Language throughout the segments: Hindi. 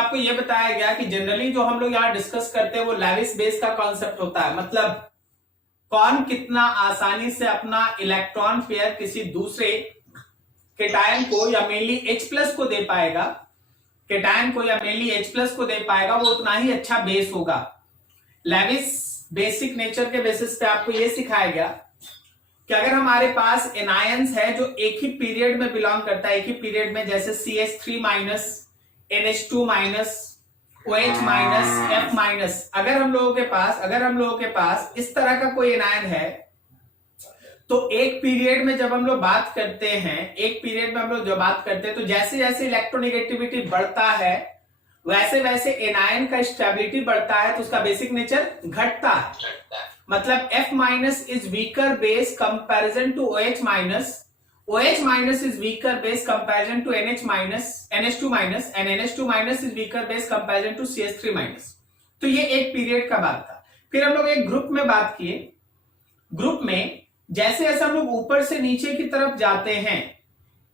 आपको ये बताया गया कि जनरली जो हम लोग यहाँ डिस्कस करते हैं वो लेविस बेस का कॉन्सेप्ट होता है, मतलब कौन कितना आसानी से अपना इलेक्ट्रॉन पेयर किसी दूसरे केटायन को या मेनली H+ को दे पाएगा, केटायन को या मेनली H+ को दे पाएगा, वो उतना ही अच्छा बेस होगा। लेविस बेसिक नेचर के बेसिस पे आपको ये सिखाया गया कि अगर हमारे पास एनायंस है जो एक ही पीरियड में बिलोंग करता है, एक ही पीरियड में, जैसे CH3-, NH2-, OH-, F-, अगर हम लोगों के पास इस तरह का कोई एनायन है तो एक पीरियड में जब हम लोग बात करते हैं, तो जैसे जैसे इलेक्ट्रोनेगेटिविटी बढ़ता है वैसे वैसे एनायन का स्टेबिलिटी बढ़ता है, तो उसका बेसिक नेचर घटता है। मतलब F- is weaker base comparison to OH-, is weaker base comparison to NH2-, and NH2- is weaker base comparison to CH3-। तो ये एक पीरियड का बात था। फिर हम लोग एक ग्रुप में बात किए, ग्रुप में जैसे जैसे हम लोग ऊपर से नीचे की तरफ जाते हैं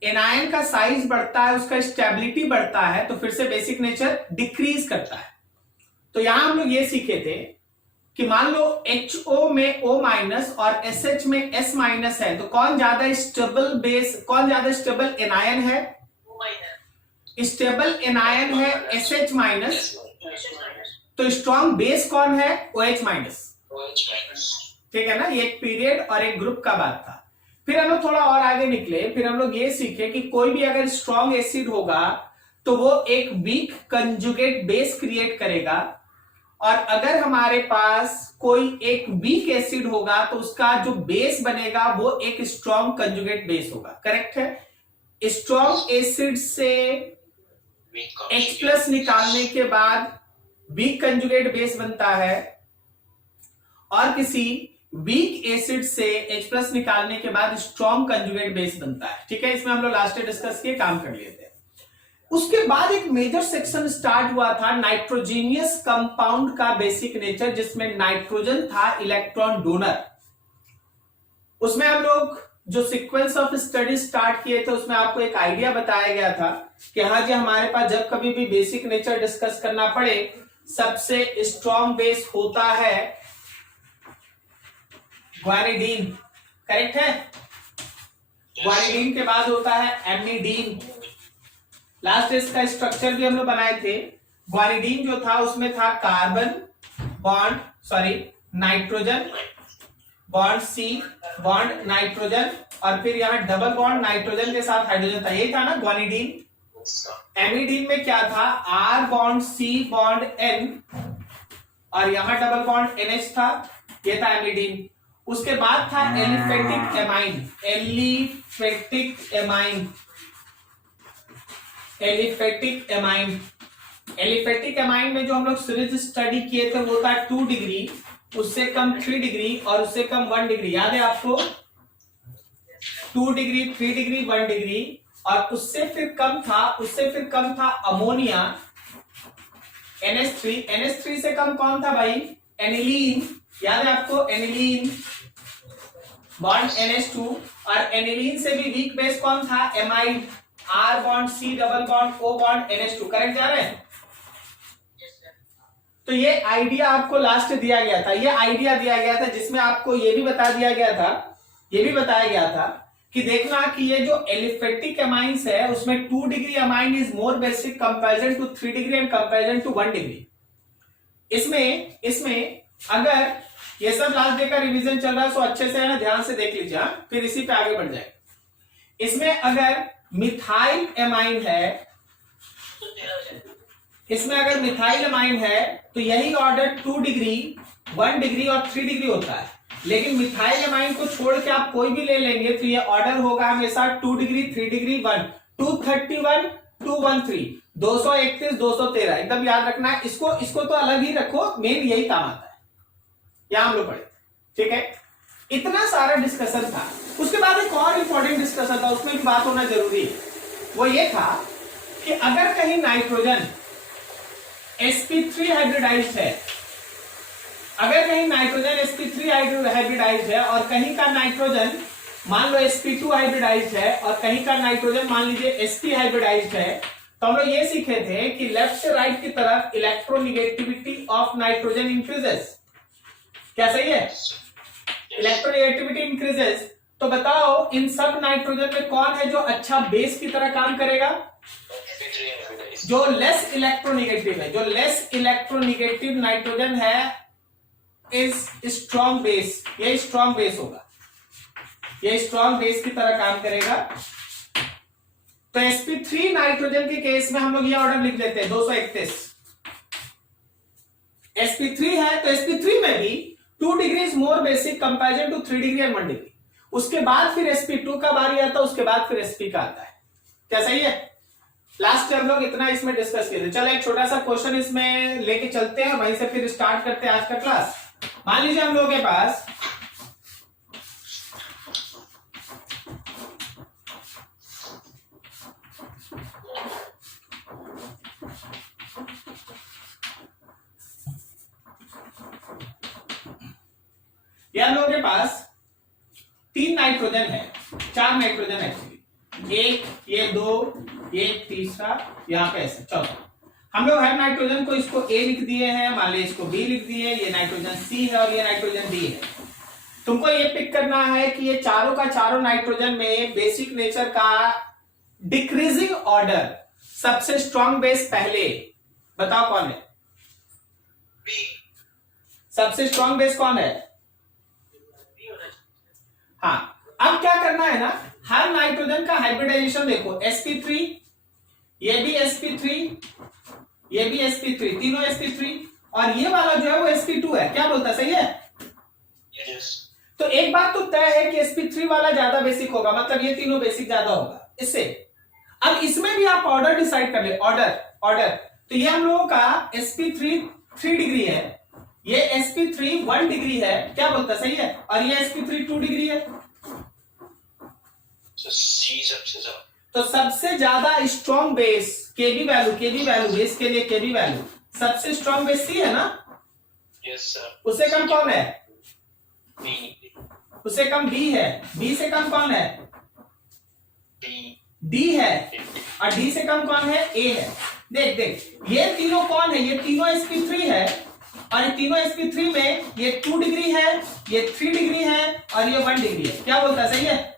एनायन का साइज बढ़ता है, उसका स्टेबिलिटी बढ़ता है, तो फिर से बेसिक नेचर डिक्रीज करता है। तो यहां हम लोग ये सीखे थे कि मान लो HO में O- और SH में S- है, तो कौन ज्यादा स्टेबल एनायन है? स्टेबल एनायन है SH-। तो स्ट्रॉन्ग बेस कौन है? OH-। ठीक है ना, ये एक पीरियड और एक ग्रुप का बात था। फिर हम लोग थोड़ा और आगे निकले, फिर हम लोग ये सीखे कि कोई भी अगर स्ट्रॉन्ग एसिड होगा तो वो एक वीक कंजुगेट बेस क्रिएट करेगा, और अगर हमारे पास कोई एक वीक एसिड होगा तो उसका जो बेस बनेगा वो एक स्ट्रॉन्ग कंजुगेट बेस होगा। करेक्ट है। स्ट्रॉन्ग एसिड से H+ निकालने के बाद वीक कंजुगेट बेस बनता है, और किसी वीक एसिड से H+ निकालने के बाद स्ट्रॉन्ग कंजुगेट बेस बनता है। ठीक है, इसमें हम लोग लास्ट डिस्कस किए, काम कर लिए थे। उसके बाद एक मेजर सेक्शन स्टार्ट हुआ था नाइट्रोजीनियस कंपाउंड का बेसिक नेचर, जिसमें नाइट्रोजन था इलेक्ट्रॉन डोनर। उसमें हम लोग जो सीक्वेंस ऑफ स्टडी स्टार्ट किए थे उसमें आपको एक आइडिया बताया गया था कि हाँ जी, हमारे पास जब कभी भी बेसिक नेचर डिस्कस करना पड़े सबसे स्ट्रॉन्ग बेस होता है ग्वानिडीन। करेक्ट है। ग्वानिडीन के बाद होता है एमिडीन। लास्ट इसका स्ट्रक्चर भी हम लोग बनाए थे। ग्वानिडीन जो था उसमें था carbon bond nitrogen bond C bond nitrogen, और फिर यहाँ डबल बॉन्ड नाइट्रोजन के साथ हाइड्रोजन था, यही था ना ग्वानिडीन। एमिडीन में क्या था? R bond C bond N, और यहाँ डबल बॉन्ड NH था, ये था एमिडीन। उसके बाद था एलिफेटिक एमाइन। एलिफेटिक एमाइन में जो हम लोग सीरीज स्टडी किए थे वो था 2 डिग्री, उससे कम 3 डिग्री और उससे कम 1 डिग्री। याद है आपको? 2 डिग्री, 3 डिग्री, 1 डिग्री, और उससे फिर कम था अमोनिया NH3 से कम कौन था भाई? एनिलीन। याद है आपको? एनिलीन बॉन्ड NH2, और एनिलीन से भी वीक बेस कौन था? Amide. R bond C double bond O bond NH2। Correct जा रहे हैं? तो ये आइडिया आपको लास्ट दिया गया था, जिसमें आपको ये भी बताया गया था कि देखना कि ये जो एलिफेटिक एमाइंस है उसमें 2 degree amine is more basic comparison to 3 degree and comparison to 1 degree. इसमें अगर ये सब लास्ट डे का रिवीजन चल रहा है तो अच्छे से है ना, ध्यान से देख लीजिए, फिर इसी पे आगे बढ़ जाए। इसमें अगर मिथाइल एमाइन है, तो यही ऑर्डर 2 डिग्री, 1 डिग्री और 3 डिग्री होता है। लेकिन मिथाइल एमाइन को छोड़ के आप कोई भी ले लेंगे तो ये ऑर्डर होगा हमेशा 2 डिग्री, 3 डिग्री, 1, 231, 213, 231, 213। एकदम याद रखना है इसको तो अलग ही रखो, मेन यही काम आता है। यहां हम लोग पढ़े, ठीक है। इतना सारा डिस्कशन था। उसके बाद एक और इंपॉर्टेंट डिस्कशन था, उसमें भी बात होना जरूरी है। वो ये था कि अगर कहीं नाइट्रोजन sp3 हाइब्रिडाइज्ड है, और कहीं का नाइट्रोजन मान लो sp2 हाइब्रिडाइज्ड है, और कहीं का नाइट्रोजन मान लीजिए sp हाइब्रिडाइज्ड है, तो हम लोग ये सीखे थे कि लेफ्ट से राइट की तरफ इलेक्ट्रोनिगेटिविटी ऑफ नाइट्रोजन इंक्रीजेस, क्या सही है? Electronegativity increases. तो बताओ इन सब नाइट्रोजन में कौन है जो अच्छा बेस की तरह काम करेगा? जो लेस इलेक्ट्रोनिगेटिव है, जो लेस इलेक्ट्रोनिगेटिव नाइट्रोजन है इज स्ट्रॉन्ग बेस, ये स्ट्रॉन्ग बेस होगा, ये स्ट्रॉन्ग बेस की तरह काम करेगा। तो sp3 नाइट्रोजन के केस में हम लोग ये ऑर्डर लिख लेते हैं 231। sp3 है तो sp3 में भी 2 degrees more basic comparison to 3 degree and 1 degree. उसके बाद फिर sp2 का बारी आता है, उसके बाद फिर sp का आता है। क्या सही है? लास्ट हम लोग इतना इसमें डिस्कस किए थे। चलो एक छोटा सा क्वेश्चन इसमें लेके चलते हैं, वहीं से फिर स्टार्ट करते हैं आज का क्लास। मान लीजिए हम लोगों के पास हम लोगों के पास 3 नाइट्रोजन है, 4 नाइट्रोजन एक्चुअली, एक, ये 2, ये तीसरा, यहां पे ऐसे चौथा। हम लोग हर नाइट्रोजन को इसको ए लिख दिए हैं, मान लीजिए इसको बी लिख दिए, ये नाइट्रोजन सी है और ये नाइट्रोजन डी है। तुमको ये पिक करना है कि ये चारों का चारों नाइट्रोजन में बेसिक नेचर का डिक्रीजिंग ऑर्डर, सबसे स्ट्रॉन्ग बेस पहले, बताओ कौन है? सबसे स्ट्रॉन्ग बेस कौन है? हाँ, अब क्या करना है ना, हर नाइट्रोजन का हाइब्रिडाइजेशन देखो, sp3, ये भी sp3, ये भी sp3, तीनों sp3, और ये वाला जो है वो sp2 है। क्या बोलता है? सही है? yes. तो एक बात तो तय है कि sp3 वाला ज्यादा बेसिक होगा, मतलब ये तीनों बेसिक ज्यादा होगा इससे। अब इसमें भी आप ऑर्डर डिसाइड कर ले, ऑर्डर। तो ये हम लोगों का sp3 3 डिग्री है, ये sp3 1 डिग्री है। क्या बोलता है? सही है? और ये sp3 2 डिग्री है। तो सबसे ज्यादा स्ट्रॉन्ग बेस केबी वैल्यू बेस के लिए केबी वैल्यू सबसे स्ट्रॉन्ग बेस सी है ना? Yes sir. उससे कम कौन है? बी। उससे कम बी है। बी से कम कौन है? डी है। और डी से कम कौन है? ए है। देख ये तीनों कौन है? ये तीनों sp3 है, और ये तीनों sp3 में ये 2 डिग्री है, ये 3 डिग्री है, और ये 1 डिग्री है। क्या बोलता है? सही है?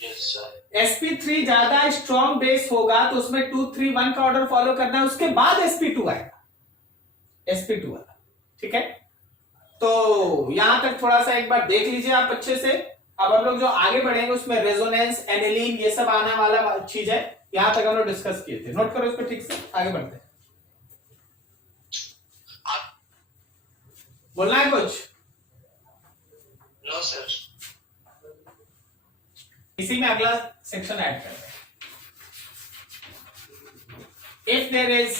yes, sp3 ज्यादा स्ट्रॉन्ग बेस होगा तो उसमें 2, 3, 1 का ऑर्डर फॉलो करना है, उसके बाद sp2 आएगा, sp2 वाला। ठीक है, तो यहां तक थोड़ा सा एक बार देख लीजिए आप अच्छे से। अब हम लोग जो आगे बढ़ेंगे उसमें रेजोनेंस, एनिलीन, ये सब आने वाला चीज है। यहां तक हम लोग डिस्कस किए थे, नोट करो इसको ठीक से, आगे बढ़ते हैं। बोलना है कुछ? No sir. इसी में अगला सेक्शन ऐड करते हैं। If there is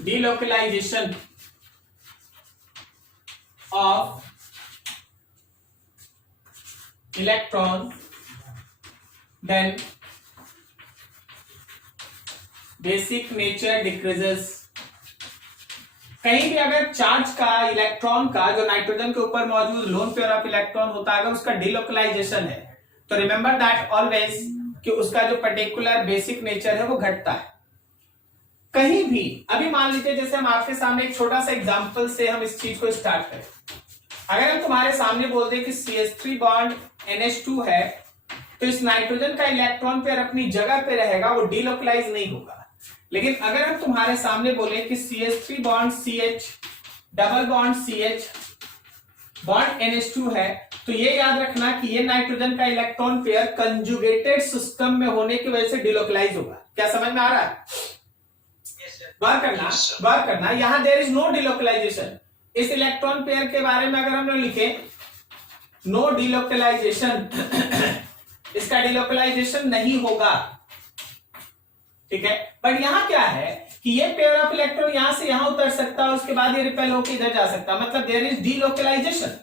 delocalization of electron, then basic nature decreases। कहीं भी अगर चार्ज का, इलेक्ट्रॉन का, जो नाइट्रोजन के ऊपर मौजूद लोन पेयर ऑफ इलेक्ट्रॉन होता है, अगर उसका डिलोकलाइजेशन है तो रिमेंबर दैट ऑलवेज कि उसका जो पर्टिकुलर बेसिक नेचर है वो घटता है। कहीं भी अभी मान लीजिए जैसे हम आपके सामने एक छोटा सा एग्जांपल से हम इस चीज को स्टार्ट करें। अगर हम तुम्हारे सामने बोल दें कि CH3 बॉन्ड NH2 है तो इस नाइट्रोजन का इलेक्ट्रॉन पेयर अपनी जगह पे रहेगा, वो डिलोकलाइज नहीं होगा। लेकिन अगर हम तुम्हारे सामने बोले कि CH3 bond CH double bond CH bond NH2 है तो ये याद रखना कि ये नाइट्रोजन का इलेक्ट्रॉन पेयर कंजुगेटेड सिस्टम में होने की वजह से डिलोकलाइज होगा। क्या समझ में आ रहा है? बात करना यहां देयर इज नो डिलोकलाइजेशन। इस इलेक्ट्रॉन पेयर के बारे में अगर हम लोग लिखे नो डिलोकलाइजेशन, इसका डिलोकलाइजेशन नहीं होगा, ठीक है। बट यहां क्या है कि ये पेयर ऑफ इलेक्ट्रॉन यहां से यहां उतर सकता है, उसके बाद ये रिपेल होकर इधर जा सकता है, मतलब देयर इज डिलोकलाइजेशन।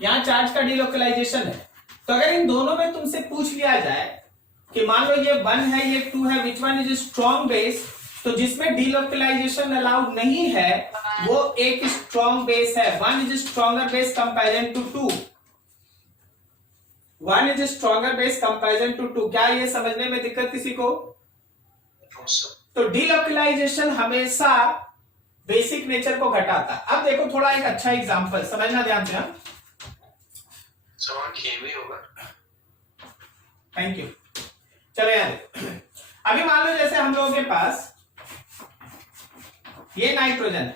यहां चार्ज का डिलोकलाइजेशन है। तो अगर इन दोनों में तुमसे पूछ लिया जाए कि मान लो ये 1 है ये 2 है, which one is strong base, तो जिसमें डिलोकलाइजेशन अलाउड नहीं है वो एक स्ट्रॉन्ग बेस है। 1 is stronger base comparison to 2, 1 is stronger base comparison to 2। क्या ये समझने में दिक्कत किसी को? तो डीलोकलाइजेशन हमेशा बेसिक नेचर को घटाता। अब देखो थोड़ा एक अच्छा एग्जांपल समझना ध्यान से। Thank you. चलो यार, अभी मान लो जैसे हम लोगों के पास ये नाइट्रोजन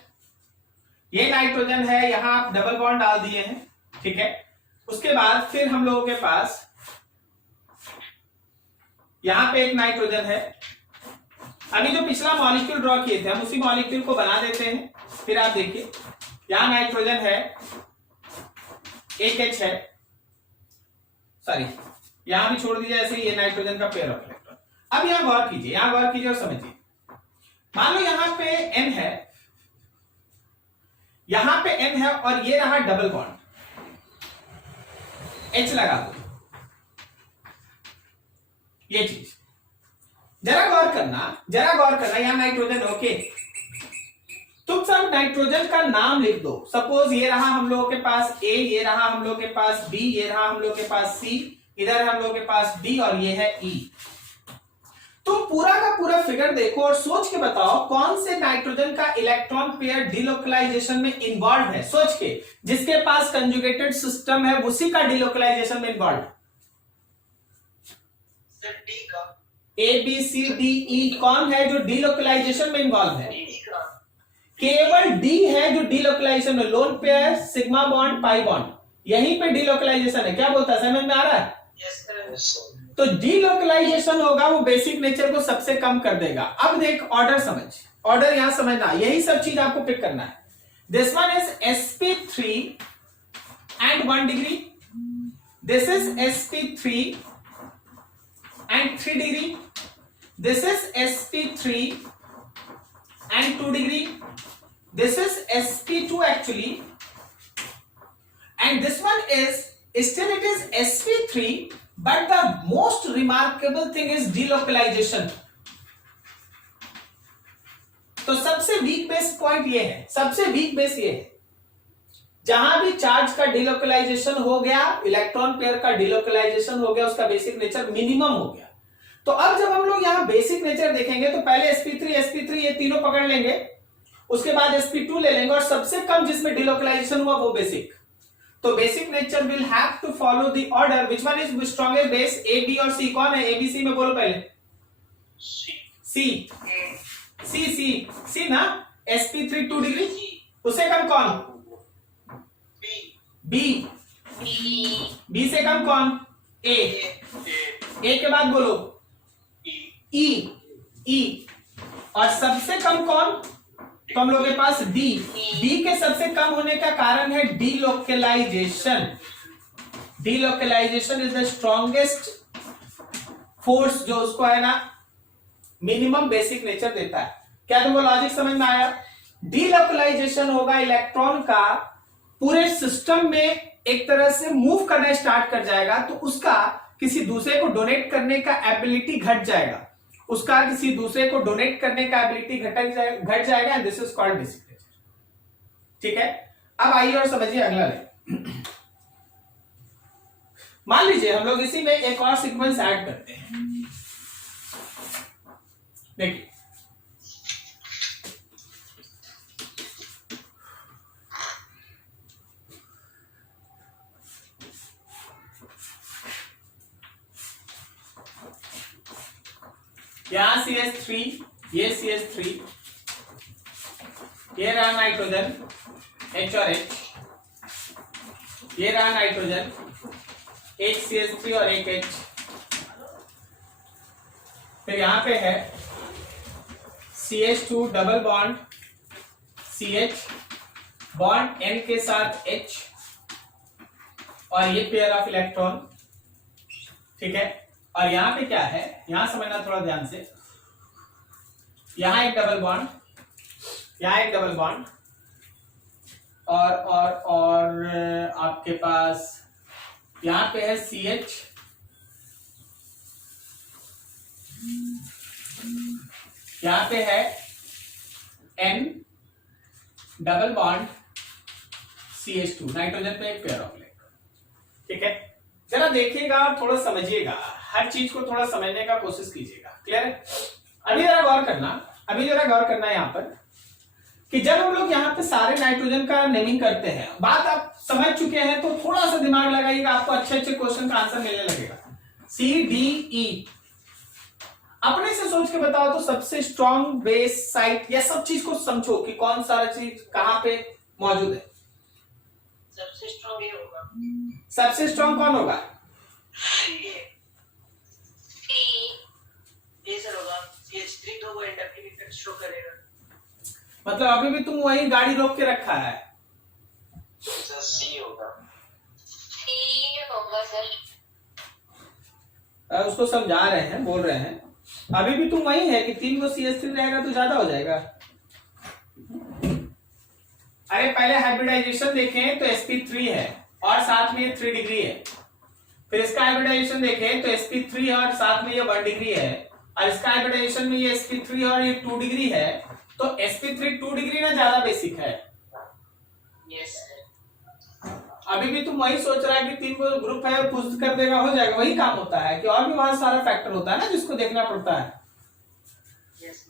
है, यहां आप डबल बॉन्ड डाल दिए हैं, ठीक है। उसके बाद फिर हम लोगों के पास यहां पे एक नाइट्रोजन है। अभी जो पिछला मॉलिक्यूल ड्रॉ किए थे हम उसी मॉलिक्यूल को बना देते हैं। फिर आप देखिए यहां नाइट्रोजन है, एक H है, सॉरी यहां भी छोड़ दीजिए ऐसे, ये नाइट्रोजन का पेयर ऑफ इलेक्ट्रॉन। अब यहां गौर कीजिए और समझिए। मान लो यहां पे N है, यहां पे N है और ये रहा डबल बॉन्ड, H लगा दो, ये चीज जरा गौर करना। यहां नाइट्रोजन, ओके। तुम सब नाइट्रोजन का नाम लिख दो। सपोज ये रहा हम लोगों के पास A, ये रहा हम लोगों के पास B, ये रहा हम लोगों के पास C, इधर हम लोगों के पास D और ये है E। तुम पूरा का पूरा फिगर देखो और सोच के बताओ कौन से नाइट्रोजन का इलेक्ट्रॉन पेयर डीलोकलाइजेशन में इन्वॉल्व है। सोच के, जिसके पास कंजुगेटेड सिस्टम है उसी का डीलोकलाइजेशन में involve. A B C D E कौन है जो डीलोकलाइजेशन में इन्वॉल्व है? केवल D है जो डीलोकलाइजेशन में, lone pair, sigma bond, pi bond, यहीं पे डीलोकलाइजेशन है। क्या बोलता है, समझ में आ रहा है? yes, तो डीलोकलाइजेशन होगा वो बेसिक नेचर को सबसे कम कर देगा। अब देख ऑर्डर समझ, ऑर्डर यहां समझना, यही सब चीज आपको पिक करना है। This one is sp3 and 1 degree, this is sp3 and 3 degree, this is sp3 and 2 degree, this is sp2 actually, and this one is still it is sp3, but the most remarkable thing is delocalization। तो सबसे वीक बेस पॉइंट ये है, सबसे वीक बेस ये है, जहां भी चार्ज का डिलोकलाइजेशन हो गया, इलेक्ट्रॉन पेयर का डिलोकलाइजेशन हो गया, उसका बेसिक नेचर मिनिमम हो गया। तो अब जब हम लोग यहां बेसिक नेचर देखेंगे तो पहले sp3 ये तीनों पकड़ लेंगे, उसके बाद sp2 ले लेंगे और सबसे कम जिसमें डिलोकलाइजेशन हुआ वो बेसिक। तो basic nature will have to follow the order which one is strongest base. A B और सी कौन है? ए बी सी में बोलो पहले। सी ना, sp3 2 डिग्री, उससे कम कौन? बी से कम कौन? ए के बाद बोलो ई और सबसे कम कौन? तो हम लोग के पास डी के सबसे कम होने का कारण है delocalization. Delocalization is the strongest force जो उसको है ना मिनिमम बेसिक नेचर देता है। क्या तुमको लॉजिक समझ में आया? डीलोकलाइजेशन होगा, इलेक्ट्रॉन का पूरे सिस्टम में एक तरह से मूव करना स्टार्ट कर जाएगा, तो उसका किसी दूसरे को डोनेट करने का एबिलिटी घट जाएगा, उसका किसी दूसरे को डोनेट करने का एबिलिटी घट जाएगा, and this is called basic nature. ठीक है, अब आइए और समझिए अगला लाइन। मान लीजिए हम लोग इसी में एक और सीक्वेंस ऐड करते हैं। देखिए यहां CH3, ये CH3, ये रहा नाइट्रोजन H और H, ये रहा नाइट्रोजन, एक CH3 और एक H। फिर यहां पे है CH2 double bond CH, bond N के साथ H और ये पेयर ऑफ इलेक्ट्रॉन। ठीक है, और यहां पे क्या है, यहां समझना थोड़ा ध्यान से। यहां एक डबल बॉन्ड, यहां एक डबल बॉन्ड और आपके पास यहां पे है CH, यहां पे है N double bond CH2, nitrogen पे एक पेयर ऑफ इलेक्ट्रॉन। ठीक है, जरा देखिएगा और थोड़ा समझिएगा, हर चीज को थोड़ा समझने का कोशिश कीजिएगा। क्लियर है? अभी जरा गौर करना है यहाँ पर कि जब हम लोग यहाँ पे सारे नाइट्रोजन का नेमिंग करते हैं, बात आप समझ चुके हैं, तो थोड़ा सा दिमाग लगाइएगा, आपको अच्छे अच्छे क्वेश्चन का आंसर मिलने लगेगा। सी डी ई अपने से सोच के बताओ तो सबसे स्ट्रॉन्ग बेस साइट, या सब चीज को समझो कि कौन सारा चीज कहां पे मौजूद है। सबसे स्ट्रॉन्ग ये होगा। सबसे स्ट्रॉन्ग कौन होगा? ये सर होगा। CH3 तो वो इंडक्टिव इफेक्ट शो करेगा। मतलब अभी भी तुम वही गाड़ी रोक के रखा है। सर सी होगा। सर उसको समझा रहे हैं, बोल रहे हैं, अभी भी तुम वही है कि 3 को CH3 रहेगा तो ज्यादा हो जाएगा। अरे पहले हाइब्रिडाइजेशन देखें तो sp3 है और साथ में ये 3 डिग्री है। फिर इसका हाइब्रिडाइजेशन देखें तो sp3 है और साथ में ये 1 डिग्री है, और इसका हाइब्रिडाइजेशन में ये sp3 और ये 2 डिग्री है। तो sp3 2 डिग्री ना ज्यादा बेसिक है। Yes sir. अभी भी तुम वही सोच रहा है कि 3 को ग्रुप है, पुश कर देगा, हो जाएगा। वही काम होता है कि और भी बहुत सारा फैक्टर होता है ना जिसको देखना पड़ता है। यस।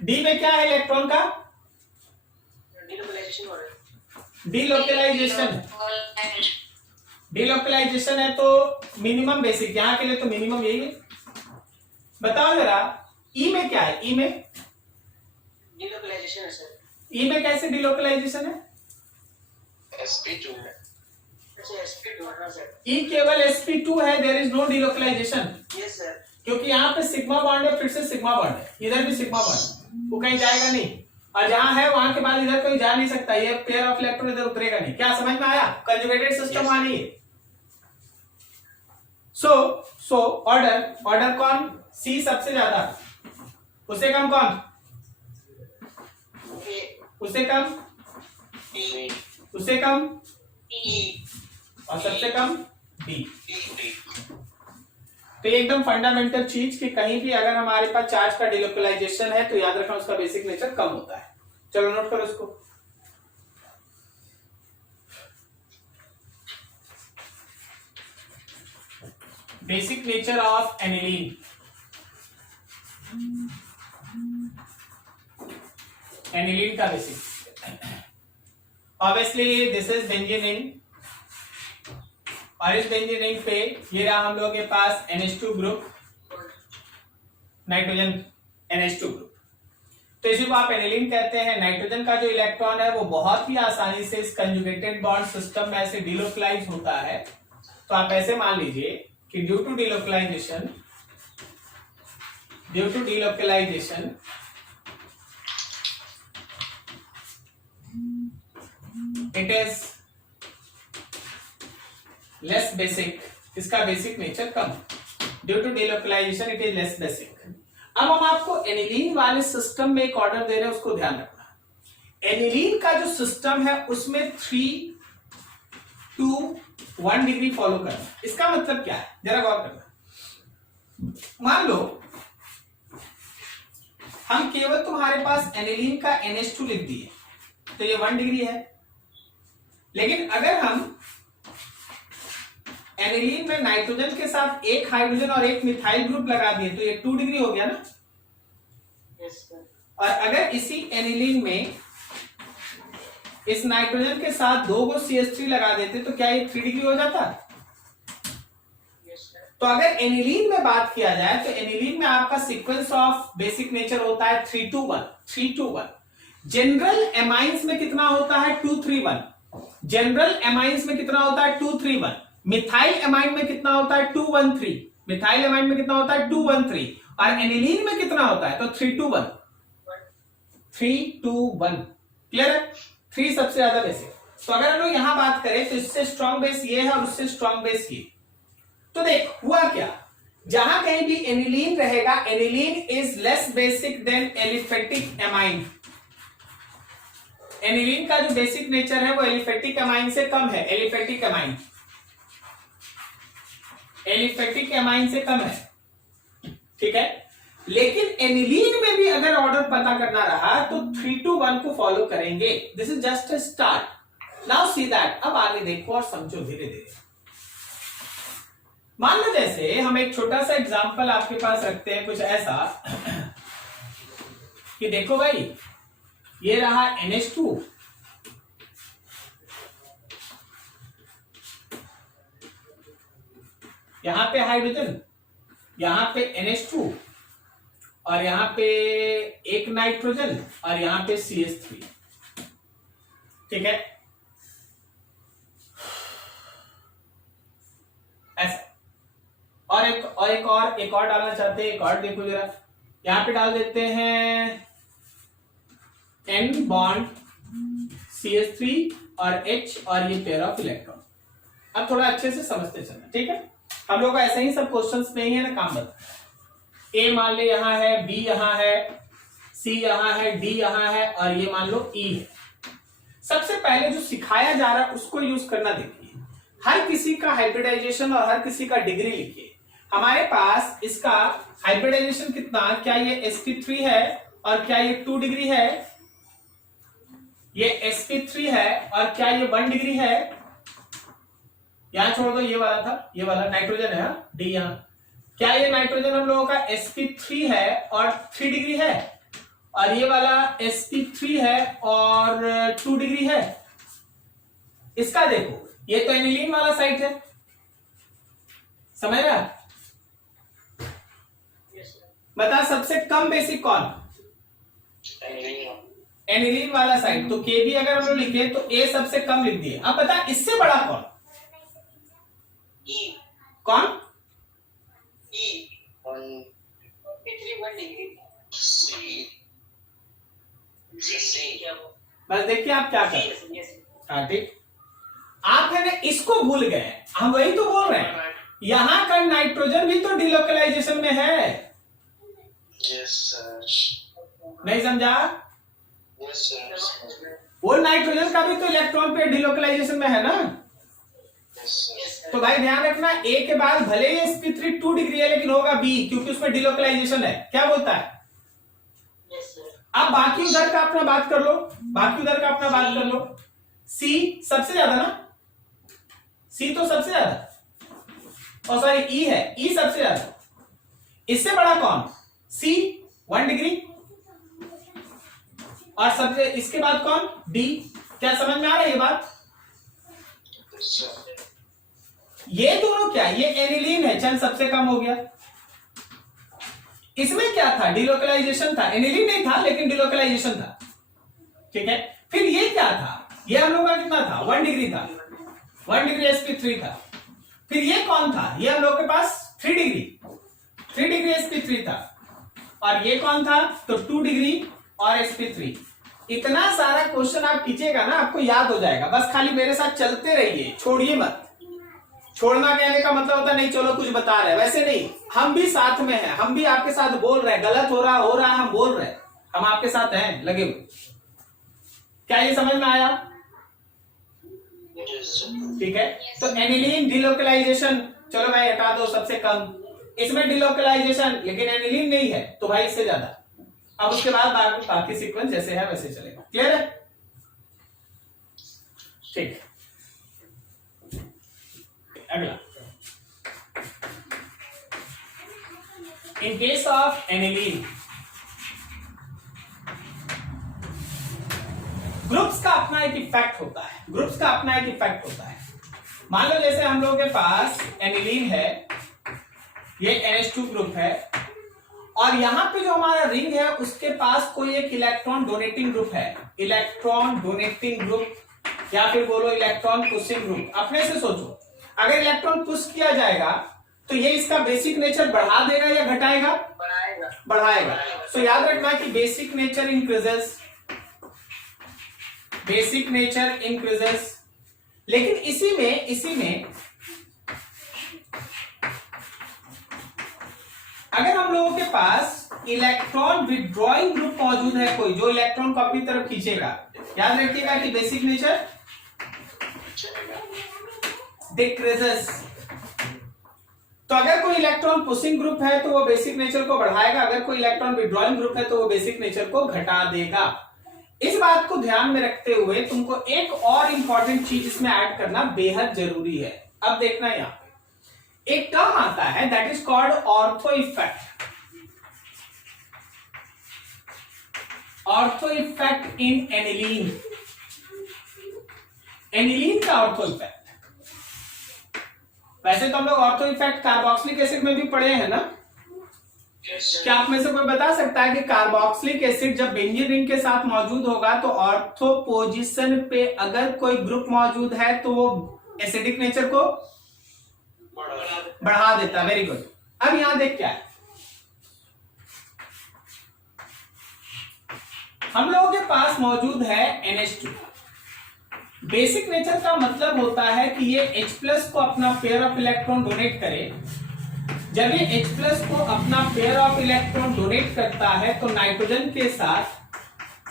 डी में क्या है इलेक्ट्रॉन का? डिलोकलाइजेशन हो रहा है। डिलोकलाइजेशन है तो मिनिमम बेसिक, यहाँ के लिए तो मिनिमम यही है। बताओ जरा ई में क्या है? ई में डिलोकलाइजेशन है सर। ई में कैसे डिलोकलाइजेशन है? sp2 है। अच्छा sp2 है सर। ई केवल sp2 है, there is no delocalization. Yes sir. क्योंकि यहाँ पे सिग्मा बॉन्ड है, फिर से सिग्मा बॉन्ड है, इधर भी सिग्मा बॉन्ड, वो कहीं जाएगा नहीं, और जहां है वहां के बाद इधर कोई जा नहीं सकता। ये पेयर ऑफ इलेक्ट्रॉन इधर उतरेगा नहीं। क्या समझ में आया? कंजुगेटेड सिस्टम वहां नहीं है। सो ऑर्डर कौन? सी सबसे ज्यादा, उससे कम कौन? उससे कम, उससे कम, और सबसे कम डी। तो ये एकदम फंडामेंटल चीज कि कहीं भी अगर हमारे पास चार्ज का डिलोकलाइजेशन है तो याद रखना उसका बेसिक नेचर कम होता है। चलो नोट करो इसको। Basic nature of aniline. Aniline का basic, obviously this is benzene ring, और इस बेंजीन रिंग पे ये रहा हम लोग के पास NH2 group, nitrogen NH2 group. तो इसी को आप एनिलीन कहते हैं। नाइट्रोजन का जो इलेक्ट्रॉन है वो बहुत ही आसानी से इस कंजुगेटेड बॉन्ड सिस्टम में ऐसे डिलोकलाइज होता है। तो आप ऐसे मान लीजिए कि due to delocalization it is less basic, इसका बेसिक नेचर कम। Due to delocalization it is less basic. अब हम आपको एनिलीन वाले सिस्टम में एक ऑर्डर दे रहे हैं, उसको ध्यान रखना। एनिलीन का जो सिस्टम है उसमें 3 to 1 डिग्री फॉलो करना। इसका मतलब क्या है जरा गौर करना। मान लो हम केवल तुम्हारे पास एनिलीन का NH2 लिख दिए तो ये 1 डिग्री है, लेकिन अगर हम एनिलीन में नाइट्रोजन के साथ एक हाइड्रोजन और एक मिथाइल ग्रुप लगा दिए तो ये 2 डिग्री हो गया ना। Yes sir. और अगर इसी एनिलीन में इस नाइट्रोजन के साथ 2 को CH3 लगा देते तो क्या ये 3 डिग्री हो जाता? Yes sir. तो अगर एनिलीन में बात किया जाए तो एनिलीन में आपका सीक्वेंस ऑफ बेसिक नेचर होता है 3 to 1। जनरल एमाइंस में कितना होता है? 2 3 1। जनरल एमाइंस में कितना होता है? 2 3 1। मिथाइल एमाइन में कितना होता है? 2 1 3। मिथाइल एमाइन में कितना होता है? 2 1 3। और एनिलीन में कितना होता है? तो 3 2 1। 3 2 1। क्लियर है? 3 सबसे ज्यादा बेसिक। तो अगर हम लोग यहां बात करें तो इससे स्ट्रॉन्ग बेस ये है और उससे स्ट्रॉन्ग बेस ये। तो देख हुआ क्या, जहां कहीं भी एनिलीन रहेगा, aniline is less basic then aliphatic amine. Aniline का जो बेसिक नेचर है वो एलिफेटिक एमाइन से कम है। एलिफेटिक एमाइन से कम है, ठीक है। लेकिन एनिलीन में भी अगर ऑर्डर पता करना रहा तो 3 to 1 को फॉलो करेंगे। This is just a start. Now see that. अब आगे देखो और समझो धीरे धीरे। मान लो जैसे हम एक छोटा सा एग्जांपल आपके पास रखते हैं, कुछ ऐसा कि देखो भाई, ये रहा NH2, यहां पे हाइड्रोजन, यहां पे NH2, और यहां पे एक नाइट्रोजन, और यहां पे CH3। ठीक है, ऐसा। और एक और डालना चाहते हैं, एक और देखो जरा, यहां पे डाल देते हैं N बॉन्ड CH3 और H, और ये पेयर ऑफ इलेक्ट्रॉन। अब थोड़ा अच्छे से समझते चलना, ठीक है। हम लोग का ऐसा ही सब क्वेश्चंस में ही है ना काम बता। A मान ले यहां है, B यहां है, C यहां है, D यहां है, और ये मान लो E है। सबसे पहले जो सिखाया जा रहा है उसको यूज करना देखिए। हर किसी का हाइब्रिडाइजेशन और हर किसी का डिग्री लिखिए। हमारे पास इसका हाइब्रिडाइजेशन कितना, क्या ये sp3 है और क्या ये 2 डिग्री है, ये sp3 है और क्या ये 1 डिग्री है। यहां छोड़ दो, ये वाला था, ये वाला नाइट्रोजन है D यहां। क्या ये नाइट्रोजन हम लोगों का sp3 है और 3 डिग्री है, और ये वाला sp3 है और 2 डिग्री है। इसका देखो, ये तो एनिलीन वाला साइड है, समझ रहा। बता सबसे कम बेसिक कौन, एनिलीन वाला साइड। तो के भी अगर हम लोग लिखे तो ए सबसे कम लिख दिए। अब बता इससे बड़ा कौन, कौन, बस देखिए आप क्या कर, हाँ ठीक। आप है ना इसको भूल गए, हम वही तो बोल रहे हैं, यहां का नाइट्रोजन भी तो डिलोकलाइजेशन में है। Yes sir. नहीं समझा? Yes sir. वो नाइट्रोजन का भी तो इलेक्ट्रॉन पे डिलोकलाइजेशन में है ना। तो भाई ध्यान रखना, ए के बाद भले ही sp3 2 डिग्री है लेकिन होगा बी, क्योंकि उसमें डिलोकलाइजेशन है। क्या बोलता है? अब बाकी उधर का अपना बात कर लो, बाकी उधर का अपना बात कर लो। सी सबसे ज्यादा ना, सी तो सबसे ज्यादा, और सॉरी ई है, ई सबसे ज्यादा। इससे बड़ा कौन, सी 1 डिग्री, और सबसे इसके बाद कौन, डी। क्या समझ में आ रहा है ये बात? ये दोनों क्या, ये एनिलीन है, चल सबसे कम हो गया। इसमें क्या था, डिलोकलाइजेशन था, एनिलीन नहीं था लेकिन डिलोकलाइजेशन था। ठीक है, फिर ये क्या था, ये हम लोग का कितना था, 1 डिग्री था, 1 डिग्री sp3 था। फिर ये कौन था, ये हम लोग के पास 3 डिग्री sp3 था। और ये कौन था, तो 2 डिग्री और sp3। इतना सारा क्वेश्चन आप खींचेगा ना, आपको याद हो जाएगा। बस खाली मेरे साथ चलते रहिए, छोड़िए मत। छोड़ना कहने का मतलब होता नहीं चलो कुछ बता रहे, वैसे नहीं, हम भी साथ में हैं, हम भी आपके साथ बोल रहे हैं। गलत हो रहा है, हम बोल रहे हैं, हम आपके साथ हैं लगे हुए। क्या ये समझ में आया? ठीक है, तो एनिलीन डिलोकलाइजेशन, चलो भाई हटा दो सबसे कम, इसमें डिलोकलाइजेशन लेकिन एनिलीन नहीं है, तो भाई इससे ज्यादा। अब उसके बाद बाकी सीक्वेंस जैसे है वैसे चलेगा। क्लियर है? ठीक, अगला, in case of aniline, groups का अपना एक इफेक्ट होता है, ग्रुप्स का अपना एक इफेक्ट होता है। मान लो जैसे हम लोगों के पास एनिलीन है, ये NH2 ग्रुप है, और यहां पे जो हमारा रिंग है उसके पास कोई एक इलेक्ट्रॉन डोनेटिंग ग्रुप है, इलेक्ट्रॉन डोनेटिंग ग्रुप, या फिर बोलो इलेक्ट्रॉन पुशिंग ग्रुप। अपने से सोचो, अगर इलेक्ट्रॉन पुश किया जाएगा तो ये इसका बेसिक नेचर बढ़ा देगा या घटाएगा? बढ़ाएगा। सो याद रखना कि basic nature increases, basic nature increases. लेकिन इसी में अगर हम लोगों के पास इलेक्ट्रॉन विड्रॉइंग ग्रुप मौजूद है, कोई जो इलेक्ट्रॉन को अपनी तरफ खींचेगा, याद रखिएगा कि बेसिक नेचर डिक्रीजेस। तो अगर कोई इलेक्ट्रॉन पुशिंग ग्रुप है तो वो बेसिक नेचर को बढ़ाएगा, अगर कोई इलेक्ट्रॉन विड्रॉइंग ग्रुप है तो वो बेसिक नेचर को घटा देगा। इस बात को ध्यान में रखते हुए तुमको एक और इंपॉर्टेंट चीज इसमें ऐड करना बेहद जरूरी है। अब देखना यहाँ एक टर्म आता है that is called ortho effect. Ortho effect in aniline. Aniline का ऑर्थो इफेक्ट, वैसे तो हम लोग ऑर्थो इफेक्ट कार्बोक्सिलिक एसिड में भी पढ़े हैं ना। क्या आप में से कोई बता सकता है कि कार्बोक्सिलिक एसिड जब बेंजीन रिंग के साथ मौजूद होगा तो ऑर्थो पोजीशन पे अगर कोई ग्रुप मौजूद है तो वो एसिडिक नेचर को बढ़ा देता है। Very good. अब यहां देख क्या है, हम लोगों के पास मौजूद है NH2। बेसिक नेचर का मतलब होता है कि ये H+ को अपना पेयर ऑफ इलेक्ट्रॉन डोनेट करे। जब ये H+ को अपना पेयर ऑफ इलेक्ट्रॉन डोनेट करता है तो नाइट्रोजन के साथ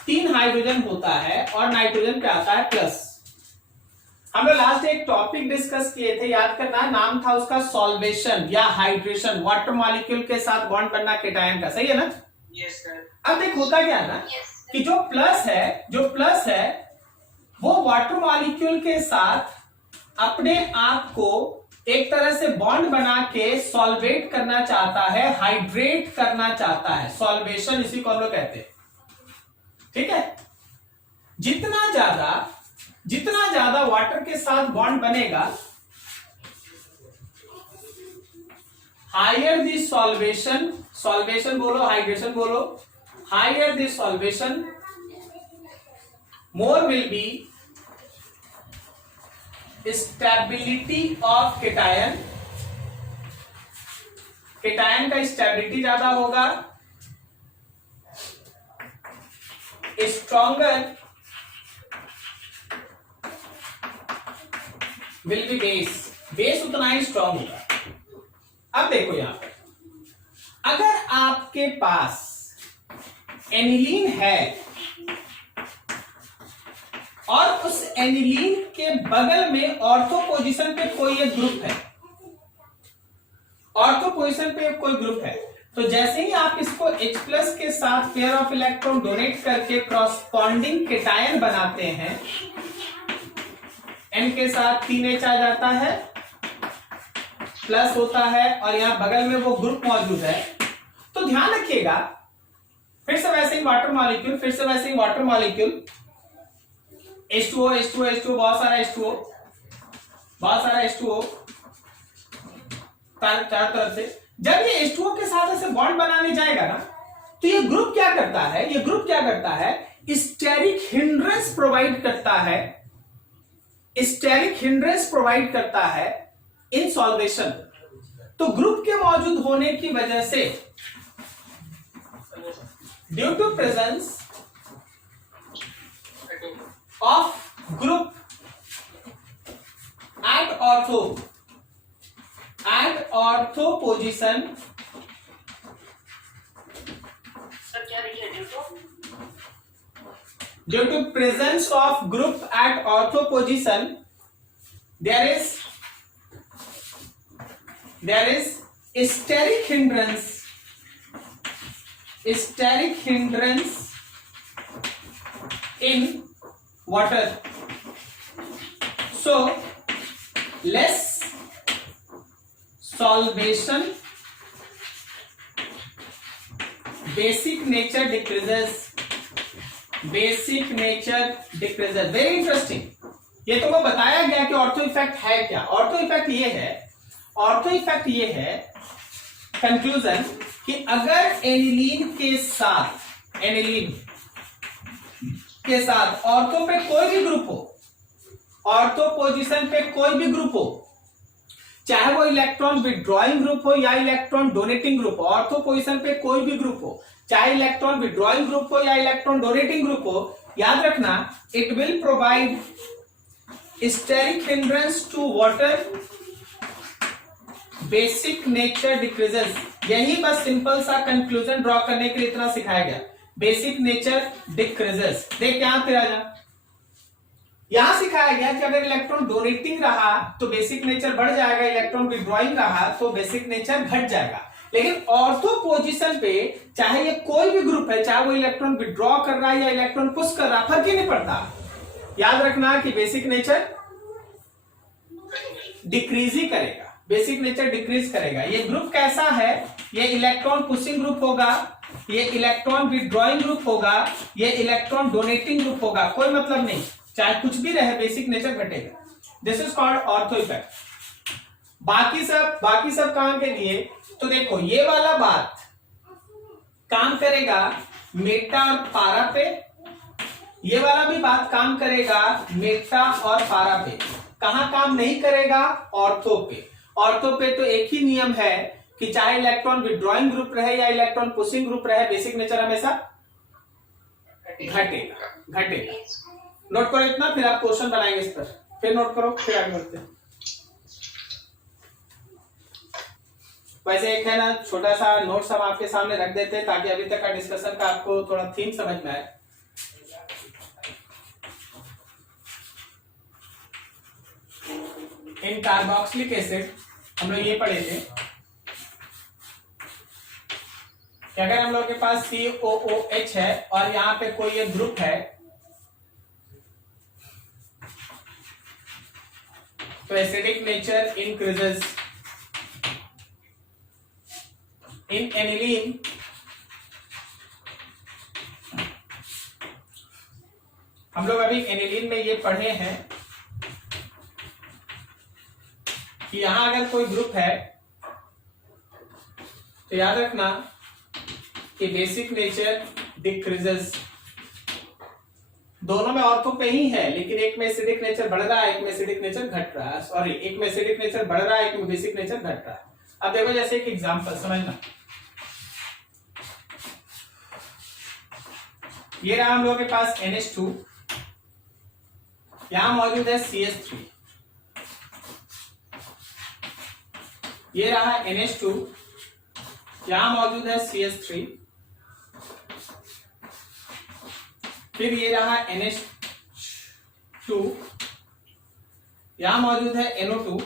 3 हाइड्रोजन होता है और नाइट्रोजन पे आता है प्लस। हम लोग लास्ट एक टॉपिक डिस्कस किए थे, याद करना, नाम था उसका सॉल्वेशन या हाइड्रेशन। वाटर मॉलिक्यूल के साथ बॉन्ड बनना केटायन का, सही है ना? Yes sir. अब देख होता क्या है ना कि जो प्लस है वो वाटर मॉलिक्यूल के साथ अपने आप को एक तरह से बॉन्ड बना के सॉल्वेट करना चाहता है, हाइड्रेट करना चाहता है। सॉल्वेशन इसी को हम लोग कहते हैं, ठीक है। जितना ज्यादा वाटर के साथ बॉन्ड बनेगा, हायर द सॉल्वेशन बोलो, हाइड्रेशन बोलो, higher the solvation more will be stability of cation। Cation का स्टेबिलिटी ज्यादा होगा, स्ट्रॉन्गर विल बी बेस उतना ही स्ट्रॉन्ग होगा। अब देखो यहां पर, अगर आपके पास एनिलीन है और उस एनिलीन के बगल में ऑर्थो पोजीशन पे कोई एक ग्रुप है, ऑर्थो पोजीशन पे कोई ग्रुप है, तो जैसे ही आप इसको H+ के साथ पेयर ऑफ इलेक्ट्रॉन डोनेट करके क्रॉसपॉन्डिंग केटायन बनाते हैं, N के साथ 3H आ जाता है, प्लस होता है और यहां बगल में वो ग्रुप मौजूद है। तो ध्यान रखिएगा, फिर से वैसे ही वाटर मॉलिक्यूल, H2O, बहुत सारा H2O चार तरफ से। जब ये H2O के साथ ऐसे बॉन्ड बनाने जाएगा ना, तो ये ग्रुप क्या करता है, स्टेरिक हिंड्रेंस प्रोवाइड करता है इन सॉल्वेशन। तो ग्रुप के मौजूद होने की वजह से, due to presence of group at ortho position, sir क्या लिखा है? due to presence of group at ortho position, there is steric hindrance in water, so less solvation, basic nature decreases। Very interesting. ये तो मैं बताया गया कि ऑर्थो इफेक्ट है क्या। ऑर्थो इफेक्ट ये है कंक्लूजन कि अगर एनिलीन के साथ ऑर्थो पे कोई भी ग्रुप हो, ऑर्थो पोजीशन पे कोई भी ग्रुप हो, चाहे वो इलेक्ट्रॉन विड्रॉइंग ग्रुप हो या इलेक्ट्रॉन डोनेटिंग ग्रुप हो, ऑर्थो पोजीशन पे कोई भी ग्रुप हो, चाहे इलेक्ट्रॉन विड्रॉइंग ग्रुप हो या इलेक्ट्रॉन डोनेटिंग ग्रुप हो, याद रखना it will provide steric hindrance to water, basic nature decreases. यही बस सिंपल सा कंक्लूजन ड्रॉ करने के लिए इतना सिखाया गया, बेसिक नेचर डिक्रीजेस। देख यहां पे आ जा, यहां सिखाया गया कि अगर इलेक्ट्रॉन डोनेटिंग रहा तो बेसिक नेचर बढ़ जाएगा, इलेक्ट्रॉन विड्रॉइंग रहा तो बेसिक नेचर घट जाएगा। लेकिन ऑर्थो पोजीशन पे चाहे ये कोई भी ग्रुप है, चाहे वो इलेक्ट्रॉन विड्रॉ कर रहा है या इलेक्ट्रॉन पुश कर रहा है, फर्क ही नहीं पड़ता। याद रखना कि बेसिक नेचर डिक्रीज ही करेगा, बेसिक नेचर डिक्रीज करेगा। ये ग्रुप कैसा है, ये इलेक्ट्रॉन पुशिंग ग्रुप होगा, ये इलेक्ट्रॉन विड्रॉइंग ग्रुप होगा, ये इलेक्ट्रॉन डोनेटिंग ग्रुप होगा, कोई मतलब नहीं, चाहे कुछ भी रहे बेसिक नेचर घटेगा। This is called ortho effect. बाकी सब काम के लिए तो देखो ये वाला बात काम करेगा मेटा और पारा पे, ये वाला भी बात काम करेगा मेटा और पारा पे। कहां काम नहीं करेगा, ऑर्थो पे। ऑर्थो पे तो एक ही नियम है कि चाहे इलेक्ट्रॉन विड्रॉइंग ग्रुप रहे या इलेक्ट्रॉन पुशिंग ग्रुप रहे, बेसिक नेचर हमेशा घटेगा। नोट करो इतना, फिर आप क्वेश्चन बनाएंगे इस पर, फिर नोट करो, फिर आगे बढ़ते हैं। वैसे एक है ना छोटा सा नोट्स हम आपके सामने रख देते हैं ताकि अभी तक का डिस्कशन का आपको थोड़ा थीम समझ में आए। इन कार्बोक्सिलिक एसिड हम लोग ये पढ़े थे कि अगर हम लोग के पास COOH है और यहां पे कोई एक ग्रुप है तो एसिडिक नेचर इंक्रीजेस। इन एनिलीन हम लोग अभी एनिलीन में ये पढ़े हैं कि यहां अगर कोई ग्रुप है तो याद रखना कि बेसिक नेचर डिक्रीजेस। दोनों में ऑर्थो पे ही है, लेकिन एक में एसिडिक नेचर बढ़ रहा है, एक में एसिडिक नेचर घट रहा है। सॉरी, एक में एसिडिक नेचर बढ़ रहा है, एक में बेसिक नेचर घट रहा है। अब देखो जैसे एक एग्जांपल समझना, ये रहा हम लोगों के पास NH2, यहां मौजूद है CH3, ये रहा NH2, यहां मौजूद है CH3, फिर ये रहा NH2, यहां मौजूद है NO2,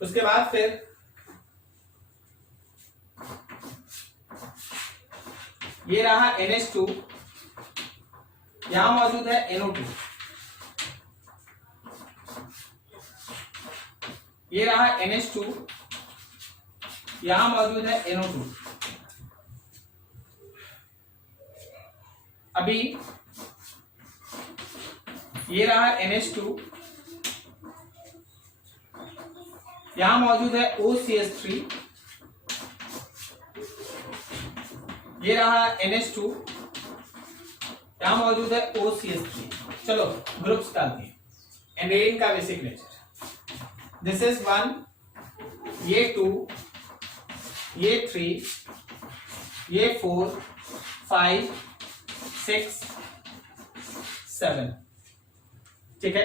उसके बाद फिर ये रहा NH2, यहां मौजूद है NO2, ये रहा NH2, यहां मौजूद है NO2। अभी ये रहा NH2, यहां मौजूद है OCH3, ये रहा NH2, यहां मौजूद है OCH3। चलो ग्रुप्स डालते हैं। एंड का बेसिक नेचर दिस इज 1, ये 2, ये 3, ये 4, 5, 6, 7। ठीक है,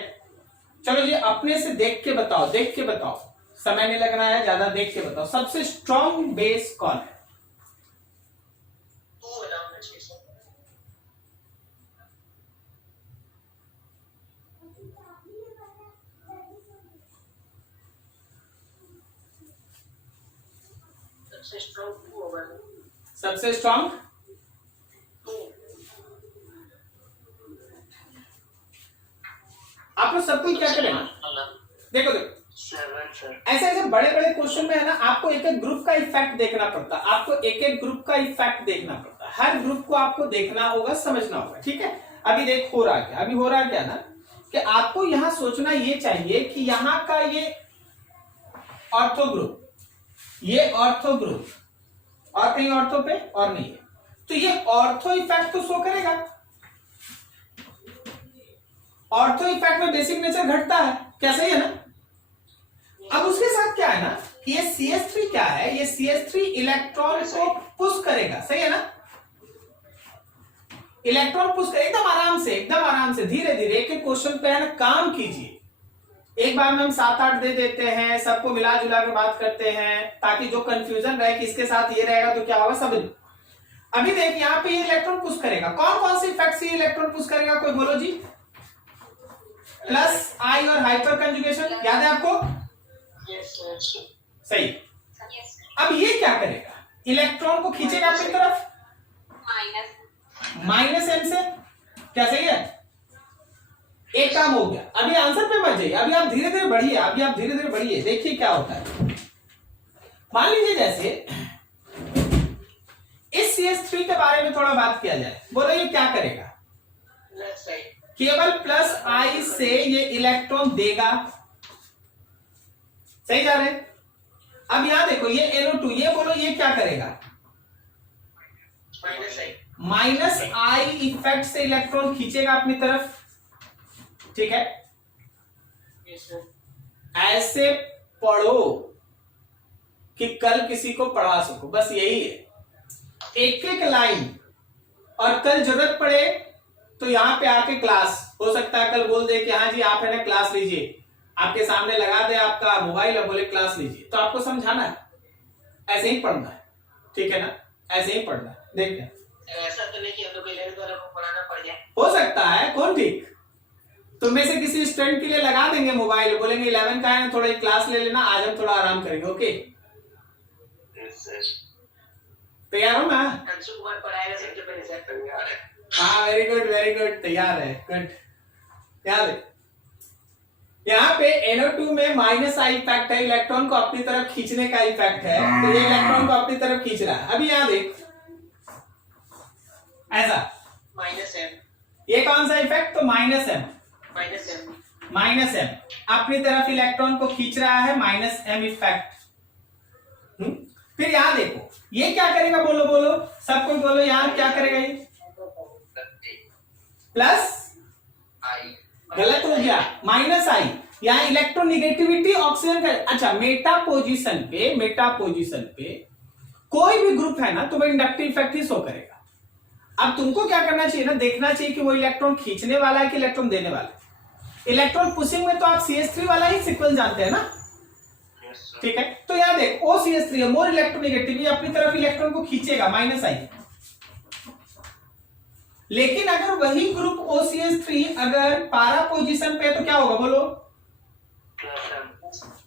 चलो जी अपने से देख के बताओ, समय नहीं लगना है ज्यादा, देख के बताओ सबसे स्ट्रॉन्ग बेस कौन है? सबसे स्ट्रॉन्ग आप लोग सबको क्या करें, देखो ऐसे ऐसे बड़े बड़े क्वेश्चन में है ना, आपको एक एक ग्रुप का इफेक्ट देखना पड़ता है, आपको एक एक ग्रुप का इफेक्ट देखना पड़ता है, हर ग्रुप को आपको देखना होगा, समझना होगा। ठीक है, अभी देख हो रहा क्या ना कि आपको यहां सोचना ये चाहिए कि यहां का ये ऑर्थो ग्रुप, ये ऑर्थो ग्रुप और कहीं ऑर्थो पे और नहीं है, तो ये ऑर्थो इफेक्ट तो शो करेगा। ऑर्थो इफेक्ट में बेसिक नेचर घटता है, क्या सही है ना? अब उसके साथ क्या है ना कि ये CH3 क्या है, ये CH3 इलेक्ट्रॉन को पुश करेगा, सही है ना? इलेक्ट्रॉन पुश करेगा एकदम आराम से धीरे धीरे एक एक क्वेश्चन पे है ना काम कीजिए। एक बार में हम 7-8 दे देते हैं, सबको मिला जुला के बात करते हैं ताकि जो कंफ्यूजन रहे कि इसके साथ ये रहेगा तो क्या होगा समझ। अभी देख यहाँ पे ये इलेक्ट्रॉन पुश करेगा, कौन कौन से इफेक्ट से इलेक्ट्रॉन पुश करेगा, कोई बोलो जी? प्लस आई और हाइपर कंजुगेशन, याद है आपको? सही। अब ये क्या करेगा, इलेक्ट्रॉन को खींचेगा अपनी तरफ माइनस M से, क्या सही है? एक काम हो गया। अभी आंसर पे मत जाइए, अभी आप धीरे धीरे बढ़िए, अभी आप धीरे धीरे बढ़िए, देखिए क्या होता है। मान लीजिए जैसे इस CH3 के बारे में थोड़ा बात किया जाए, बोलो ये क्या करेगा? प्लस आई, केवल प्लस आई से ये इलेक्ट्रॉन देगा, सही जा रहे हैं? अब यहां देखो ये NO2, ये बोलो ये क्या करेगा? Minus I, minus I effect से इलेक्ट्रॉन खींचेगा अपनी तरफ, ठीक है? यस सर, ऐसे पढ़ो कि कल किसी को पढ़ा सको, बस यही है, एक एक लाइन। और कल जरूरत पड़े तो यहां पे आके क्लास, हो सकता है कल बोल दे कि हाँ जी आप है ना क्लास लीजिए, आपके सामने लगा दे आपका मोबाइल और बोले क्लास लीजिए, तो आपको समझाना है, ऐसे ही पढ़ना है, ठीक है ना? ऐसे ही पढ़ना है। देखते हैं, ऐसा तो नहीं कि हम लोग 11 वालों को पढ़ाना पड़ जाए। हो सकता है, कौन ठीक, तुम में से किसी स्टूडेंट के लिए लगा देंगे मोबाइल, बोलेंगे 11 का है ना, थोड़ा क्लास ले लेना, आज हम थोड़ा आराम करेंगे, ओके? Yes, sir. तैयार हो ना? अंशु कुमार पढ़ाएगा सबसे पहले सर। हाँ वेरी गुड वेरी गुड, तैयार है, गुड। याद है यहाँ पे NO2 में माइनस आई इफेक्ट है, इलेक्ट्रॉन को अपनी तरफ खींचने का इफेक्ट है, तो ये इलेक्ट्रॉन को अपनी तरफ खींच रहा है। अभी यहाँ देख ऐसा, माइनस एम, ये कौन सा इफेक्ट? तो minus M, minus M, minus M अपनी तरफ इलेक्ट्रॉन को खींच रहा है, माइनस एम इफेक्ट। फिर यहाँ देखो ये क्या करेगा, बोलो बोलो सब कुछ बोलो, यहाँ क्या करेगा ये? प्लस आई, गलत हो गया, माइनस आई। यहाँ इलेक्ट्रोनिगेटिविटी ऑक्सीजन का, अच्छा मेटा पोजीशन पे कोई भी ग्रुप है ना तो वो इंडक्टिव इफेक्ट ही शो करेगा। अब तुमको क्या करना चाहिए ना, देखना चाहिए कि वो इलेक्ट्रॉन खींचने वाला है कि इलेक्ट्रॉन देने वाला है। इलेक्ट्रॉन पुशिंग में तो आप CH3 वाला ही सीक्वेंस जानते हैं ना, Yes, sir. ठीक है? तो यहाँ देख OCH3 है, मोर इलेक्ट्रोनिगेटिव, ये अपनी तरफ इलेक्ट्रॉन को खींचेगा, माइनस आई। लेकिन अगर वही ग्रुप OCH3 अगर पारा पोजीशन पे है तो क्या होगा बोलो? Plus M.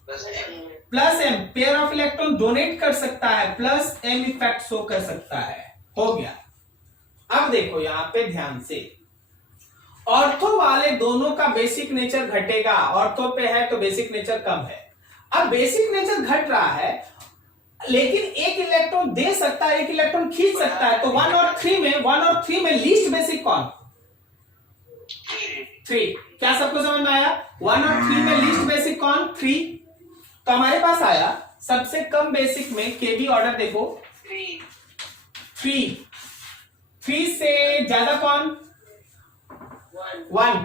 Plus M. Plus M, pair of electron donate कर सकता है, प्लस एम इफेक्ट शो कर सकता है, हो गया। अब देखो यहां पे ध्यान से, ऑर्थो वाले दोनों का बेसिक नेचर घटेगा, ऑर्थो पे है तो बेसिक नेचर कम है। अब बेसिक नेचर घट रहा है, लेकिन एक इलेक्ट्रॉन दे सकता है, एक इलेक्ट्रॉन खींच सकता है, तो 1 और 3 में लीस्ट बेसिक कौन? 3। क्या सबको समझ में आया? 1 और 3 में लीस्ट बेसिक कौन? 3। तो हमारे पास आया सबसे कम बेसिक में केबी ऑर्डर देखो 3 से ज्यादा कौन? 1।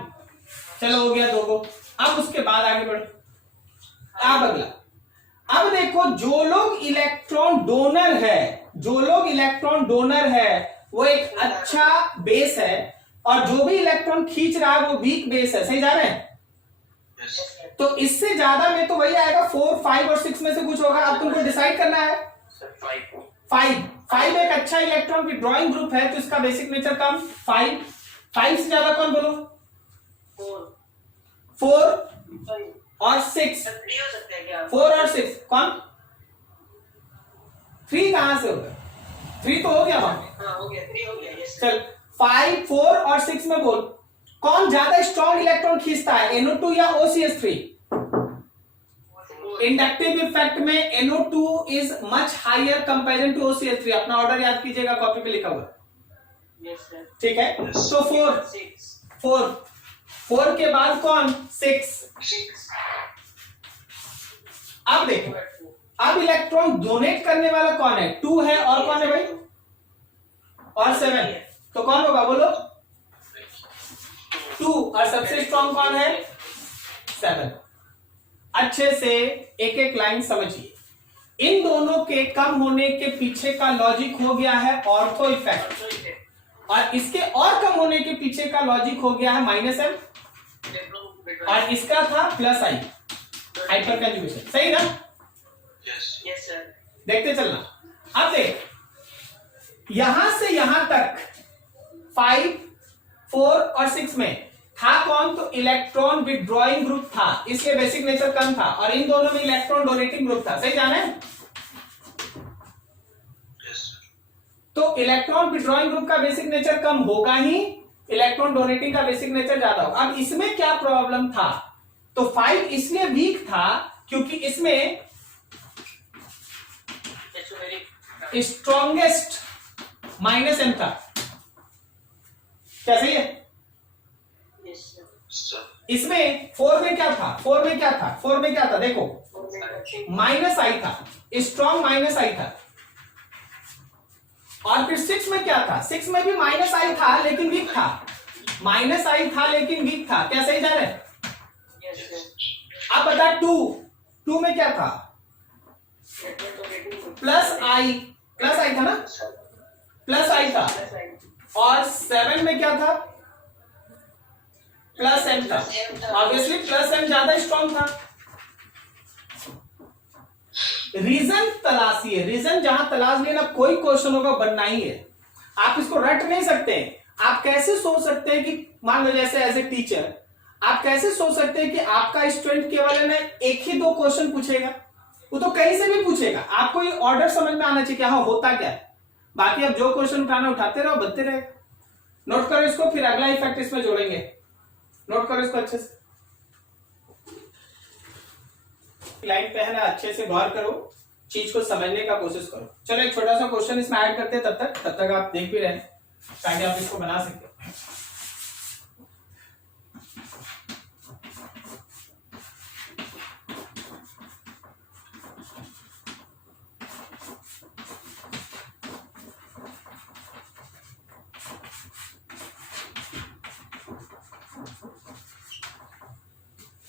चलो हो गया 2 को। अब उसके बाद आगे बढ़ो, अब अगला, अब देखो जो लोग इलेक्ट्रॉन डोनर है वो एक अच्छा बेस है, और जो भी इलेक्ट्रॉन खींच रहा है वो वीक बेस है, सही जा रहे हैं? Yes. तो इससे ज्यादा में तो वही आएगा 4, 5 और 6 में से कुछ होगा। अब तुमको डिसाइड करना है। Sir, 5. 5 एक अच्छा इलेक्ट्रॉन विड्रॉइंग ग्रुप है, तो इसका बेसिक नेचर कम। 5 से ज्यादा कौन बोलो? 4 और 6। 4 और 6 कौन? 3 कहां से होगा? 3 तो हो गया वहां पे। हाँ, हो गया 3 हो गया, यस चल 5, 4 और 6 में बोल कौन ज्यादा स्ट्रॉन्ग इलेक्ट्रॉन खींचता है, NO2 या OCH3? इंडक्टिव इफेक्ट में NO2 is much higher comparison to OCH3। अपना ऑर्डर याद कीजिएगा, कॉपी पे लिखा हुआ, यस सर, ठीक है? तो 4 के बाद कौन? 6। अब देखो, अब इलेक्ट्रॉन डोनेट करने वाला कौन है? 2 है, और कौन है भाई? और 7, तो कौन होगा बोलो? 2, और सबसे स्ट्रॉन्ग कौन है? 7। अच्छे से एक एक लाइन समझिए। इन दोनों के कम होने के पीछे का लॉजिक हो गया है ऑर्थो इफेक्ट, और इसके और कम होने के पीछे का लॉजिक हो गया है माइनस एम, और इसका था प्लस आई, हाइपर कंजुगेशन, सही ना? Yes. यस सर, देखते चलना। अब देख यहां से यहां तक 5, 4 और 6 में था कौन? तो इलेक्ट्रॉन विड्रॉइंग ग्रुप था, इसलिए बेसिक नेचर कम था, और इन दोनों में इलेक्ट्रॉन डोनेटिंग ग्रुप था, सही जाना है? Yes, sir. तो इलेक्ट्रॉन विड्रॉइंग ग्रुप का बेसिक नेचर कम होगा ही, इलेक्ट्रॉन डोनेटिंग का बेसिक नेचर ज्यादा होगा। अब इसमें क्या प्रॉब्लम था, तो 5 इसलिए वीक था क्योंकि इसमें स्ट्रॉन्गेस्ट -m था। क्या सही है? इसमें 4 में क्या था, 4 में क्या था, 4 में क्या था, देखो -i था, स्ट्रॉन्ग -i था। और फिर 6 में क्या था, 6 में भी -i था लेकिन वीक था, -i था लेकिन वीक था। क्या सही जा रहा है? अब बता 2 में क्या था, +i था ना, +i था। और 7 में क्या था, +m था। ऑब्वियसली +m ज्यादा स्ट्रॉन्ग था। रीजन तलाशिए, रीजन जहां तलाश लिए ना, कोई क्वेश्चन होगा बनना ही है। आप इसको रट नहीं सकते। आप कैसे सोच सकते हैं कि मान लो जैसे एज ए टीचर आप कैसे सोच सकते हैं कि आपका स्टूडेंट केवल है ना 1 ही 2 क्वेश्चन पूछेगा, वो तो कहीं से भी पूछेगा। आपको ये ऑर्डर समझ में आना चाहिए कि हाँ होता क्या है। बाकी आप जो क्वेश्चन उठाना उठाते रहो, बनते रहेगा। नोट करो इसको, फिर अगला इफेक्ट इसमें जोड़ेंगे। नोट करो इसको अच्छे से, लाइन पे है ना, अच्छे से गौर करो, चीज को समझने का कोशिश करो। चलो एक छोटा सा क्वेश्चन इसमें ऐड करते हैं, तब तक आप देख भी रहे हैं ताकि आप इसको बना सकते हो।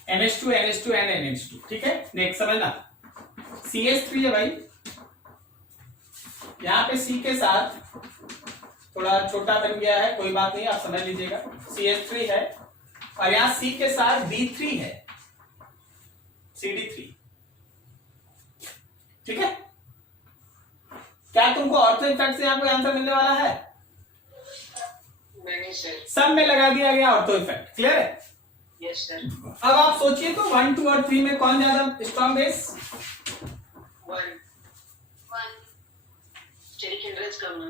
NH2 NH2 and NH2, ठीक है। नेक्स्ट समझना, CH3 है भाई। यहां पे C के साथ थोड़ा छोटा बन गया है, कोई बात नहीं, आप समझ लीजिएगा। CH3 है और यहां C के साथ D3 है, CD3, ठीक है। क्या तुमको ऑर्थो इफेक्ट से यहां कोई आंसर मिलने वाला है? नहीं सर। सब में लगा दिया गया ऑर्थो इफेक्ट, क्लियर है? Yes sir. अब आप सोचिए तो 1, 2 और 3 में कौन ज्यादा स्ट्रॉन्ग बेस? 1 स्टेरिक हिंड्रेंस कम है।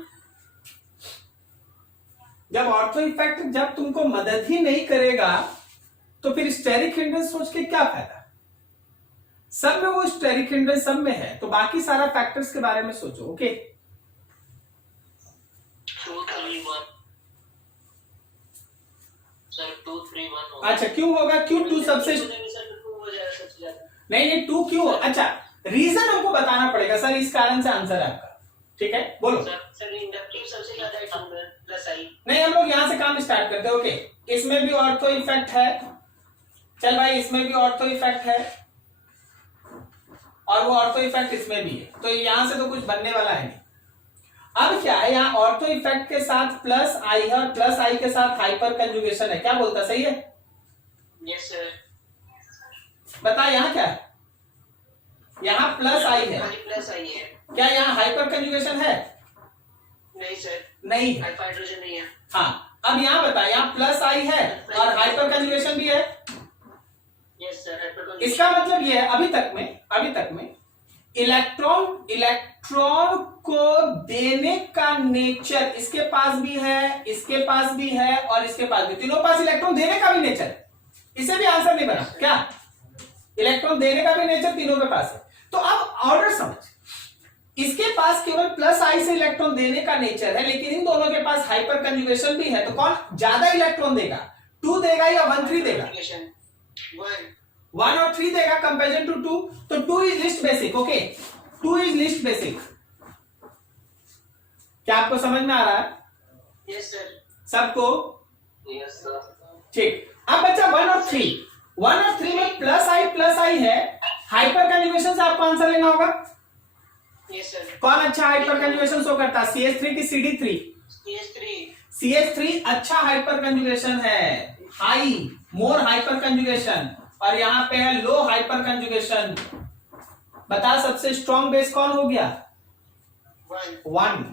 जब ऑर्थो इफेक्ट जब तुमको मदद ही नहीं करेगा तो फिर स्टेरिक हिंड्रेंस सोच के क्या फायदा? सब में वो स्टेरिक हिंड्रेंस सब में है, तो बाकी सारा फैक्टर्स के बारे में सोचो। ओके 2, 3, 1 सर, 2, 3, 1 होगा। अच्छा क्यों होगा? क्यों 2 सबसे नहीं 2 क्यों? अच्छा रीजन हमको बताना पड़ेगा सर, इस कारण से आंसर है आपका, ठीक है। बोलो सर इंडक्टिव सबसे ज्यादा है 2 में +i। नहीं, हम लोग यहां से काम स्टार्ट करते हैं। ओके इसमें भी ऑर्थो इफेक्ट है, चल भाई इसमें भी ऑर्थो इफेक्ट है और वो ऑर्थो इफेक्ट इसमें भी है, तो यहां से तो कुछ बनने वाला है नहीं। अब क्या है, यहाँ ऑर्थो इफेक्ट के साथ +i है और +i के साथ हाइपर कंजुगेशन है। क्या बोलता, सही है? Yes sir. बता यहाँ क्या है? यहाँ +i है, +i है। क्या यहाँ हाइपर कंजुगेशन है? नहीं सर, नहीं है। अल्फा हाइड्रोजन नहीं है। हाँ अब यहाँ बता, यहाँ +i है और हाइपर कंजुगेशन भी है। Yes sir, hyper. इसका मतलब ये है अभी तक में इलेक्ट्रॉन को देने का नेचर इसके पास भी है, इसके पास भी है और इसके पास भी, तीनों पास इलेक्ट्रॉन देने का भी नेचर है। इसे भी आंसर नहीं बना क्या? इलेक्ट्रॉन देने का भी नेचर तीनों के पास है। तो अब ऑर्डर समझ, इसके पास केवल +i से इलेक्ट्रॉन देने का नेचर है, लेकिन इन दोनों के पास हाइपर कंजुगेशन भी है। तो कौन ज्यादा इलेक्ट्रॉन देगा? 2 देगा या 1, 3 देगा? 1 और 3 देगा कंपेरिजन टू 2। तो 2 is least basic. Okay 2 is least basic. क्या आपको समझ में आ रहा है? Yes sir. सबको? Yes sir. ठीक। अब बच्चा 1 और 3 में +i है, हाइपर कंजुगेशन से आपको आंसर लेना होगा। Yes sir. कौन अच्छा हाइपर कंजुगेशन शो करता है, CH3 की CD3? CH3 अच्छा हाइपर कंजुगेशन है, हाई मोर हाइपर कंजुगेशन, और यहां पे है लो हाइपर कंजुगेशन। बता सबसे स्ट्रॉन्ग बेस कौन हो गया? 1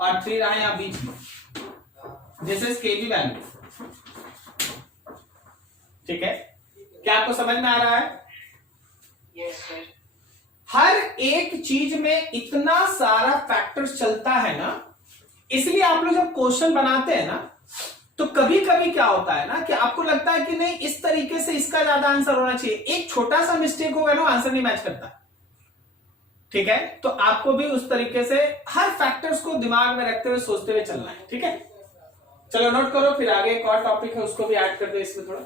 और 3 रहा यहां बीच में, दिस इज Kb वैल्यू, ठीक है। क्या आपको समझ में आ रहा है? Yes sir. हर एक चीज में इतना सारा फैक्टर चलता है ना, इसलिए आप लोग जब क्वेश्चन बनाते हैं ना, तो कभी कभी क्या होता है ना कि आपको लगता है कि नहीं इस तरीके से इसका ज्यादा आंसर होना चाहिए, एक छोटा सा मिस्टेक होगा ना आंसर नहीं मैच करता। ठीक है, तो आपको भी उस तरीके से हर फैक्टर्स को दिमाग में रखते हुए सोचते हुए चलना है। ठीक है, चलो नोट करो, फिर आगे एक और टॉपिक है उसको भी ऐड कर दो इसमें थोड़ा।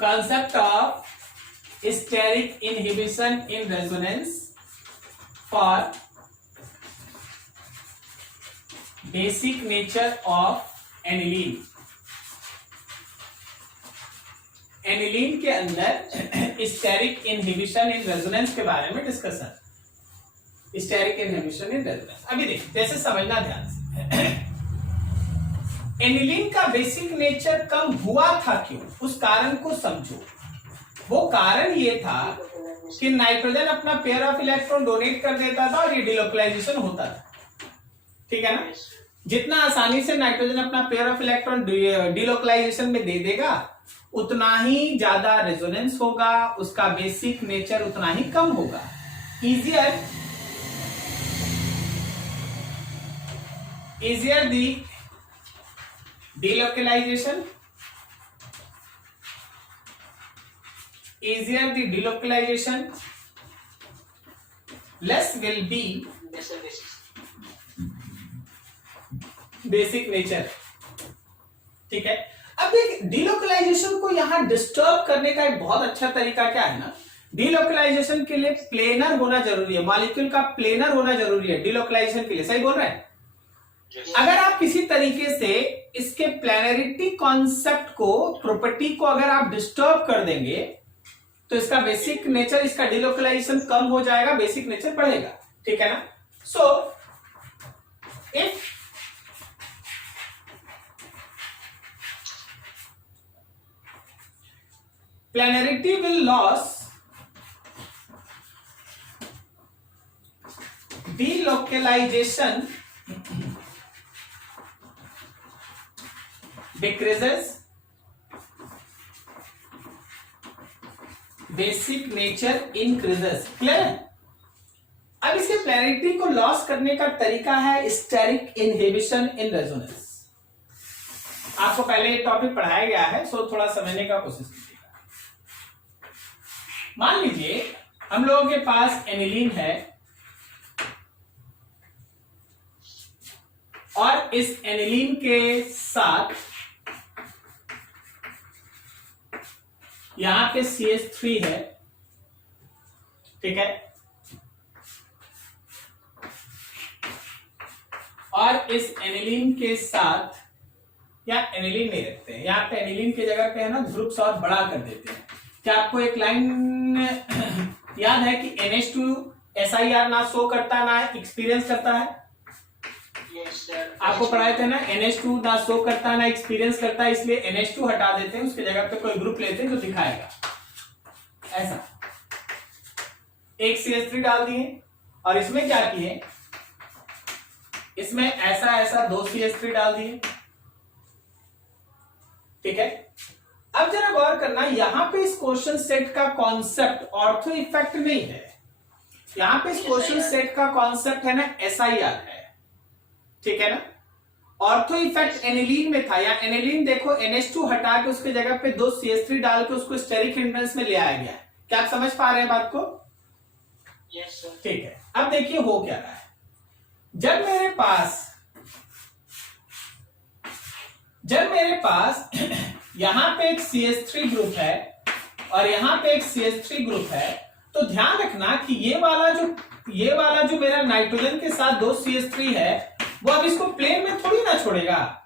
concept of steric inhibition in resonance for basic nature of aniline। Aniline के अंदर स्टेरिक इनहिबिशन इन रेजोनेंस के बारे में discussion. Steric inhibition in resonance अभी देखिए, जैसे समझना ध्यान से। एनिलीन का बेसिक नेचर कम हुआ था क्यों, उस कारण को समझो। वो कारण ये था कि नाइट्रोजन अपना पेयर ऑफ इलेक्ट्रॉन डोनेट कर देता था और ये डिलोकलाइजेशन होता था। ठीक है ना, जितना आसानी से नाइट्रोजन अपना पेयर ऑफ इलेक्ट्रॉन डिलोकलाइजेशन में दे देगा उतना ही ज्यादा रेजोनेंस होगा, उसका बेसिक नेचर उतना ही कम होगा। easier the delocalization, less will be basic nature. ठीक है, अब एक डिलोकलाइजेशन को यहां डिस्टर्ब करने का एक बहुत अच्छा तरीका क्या है ना, डिलोकलाइजेशन के लिए प्लेनर होना जरूरी है, मॉलिक्यूल का प्लेनर होना जरूरी है डिलोकलाइजेशन के लिए। सही बोल रहे हैं? अगर आप किसी तरीके से इसके प्लेनरिटी कॉन्सेप्ट को, प्रॉपर्टी को अगर आप डिस्टर्ब कर देंगे तो इसका बेसिक नेचर, इसका डिलोकलाइजेशन कम हो जाएगा, बेसिक नेचर बढ़ेगा। ठीक है ना, so if planarity will lose delocalization decreases basic nature increases। Clear है? अब इसके प्लेनरिटी को लॉस करने का तरीका है स्टेरिक इनहिबिशन इन रेजोनेंस। आपको पहले ये टॉपिक पढ़ाया गया है, सो थोड़ा समझने का कोशिश कीजिए। मान लीजिए हम लोगों के पास एनिलीन है और इस एनिलीन के साथ यहां पे CH3 है। ठीक है, और इस एनिलीन के साथ, या एनिलीन नहीं रखते हैं, यहां पे एनिलीन की जगह पे है ना ग्रुप्स और बड़ा कर देते हैं। क्या आपको एक लाइन याद है कि NH2 SIR ना शो करता ना एक्सपीरियंस करता है? आपको पढ़ाए थे ना, NH2 ना शो करता ना एक्सपीरियंस करता है, इसलिए NH2 हटा देते हैं, उसके जगह पे कोई ग्रुप लेते हैं जो दिखाएगा। ऐसा एक CH3 डाल दिए और इसमें क्या किए, इसमें ऐसा ऐसा 2 CH3 डाल दिए। ठीक है, अब जरा गौर करना, यहां पे इस क्वेश्चन सेट का कॉन्सेप्ट ऑर्थो इफेक्ट नहीं है, यहां पे इस क्वेश्चन सेट का कॉन्सेप्ट है ना SIR है। ठीक है ना, ऑर्थो इफेक्ट एनिलीन में था, या एनिलीन देखो NH2 हटा के उसके जगह पे 2 CH3 डाल के उसको स्टेरिक हिंड्रेंस में ले आया गया। क्या आप समझ पा रहे हैं बात को? Yes sir. ठीक है, अब देखिए हो क्या रहा है। जब मेरे पास यहां पे एक CH3 ग्रुप है और यहां पे एक CH3 ग्रुप है, तो ध्यान रखना कि ये वाला जो मेरा नाइट्रोजन के साथ 2 CH3 है, वो अब इसको प्लेन में थोड़ी ना छोड़ेगा,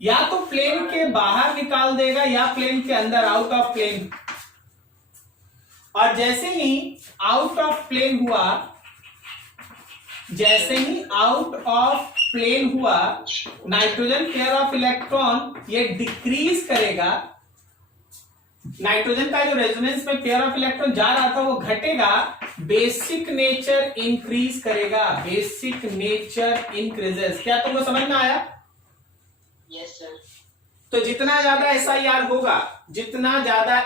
या तो प्लेन के बाहर निकाल देगा या प्लेन के अंदर, आउट ऑफ प्लेन। और जैसे ही आउट ऑफ प्लेन हुआ, नाइट्रोजन पेयर ऑफ इलेक्ट्रॉन ये डिक्रीज करेगा, नाइट्रोजन का जो रेजोनेंस में पेयर ऑफ इलेक्ट्रॉन जा रहा था वो घटेगा, बेसिक नेचर इंक्रीज करेगा, बेसिक नेचर इंक्रीजेस। क्या तुमको समझ में आया? Yes sir. तो जितना ज्यादा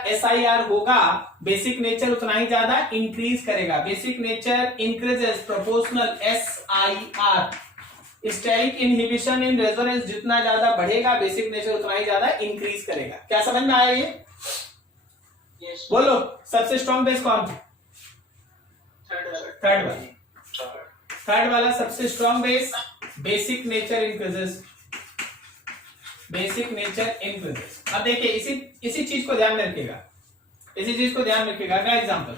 SIR होगा बेसिक नेचर उतना ही ज्यादा इंक्रीज करेगा। Basic nature increases proportional SIR। Steric inhibition in resonance जितना ज्यादा बढ़ेगा बेसिक नेचर उतना ही ज्यादा इंक्रीज करेगा। क्या समझ में आया ये? Yes. बोलो सबसे स्ट्रॉन्ग बेस कौन? थर्ड वाला सबसे strong base. Basic nature increases. अब देखिए इसी चीज को ध्यान में रखिएगा। अगला एग्जांपल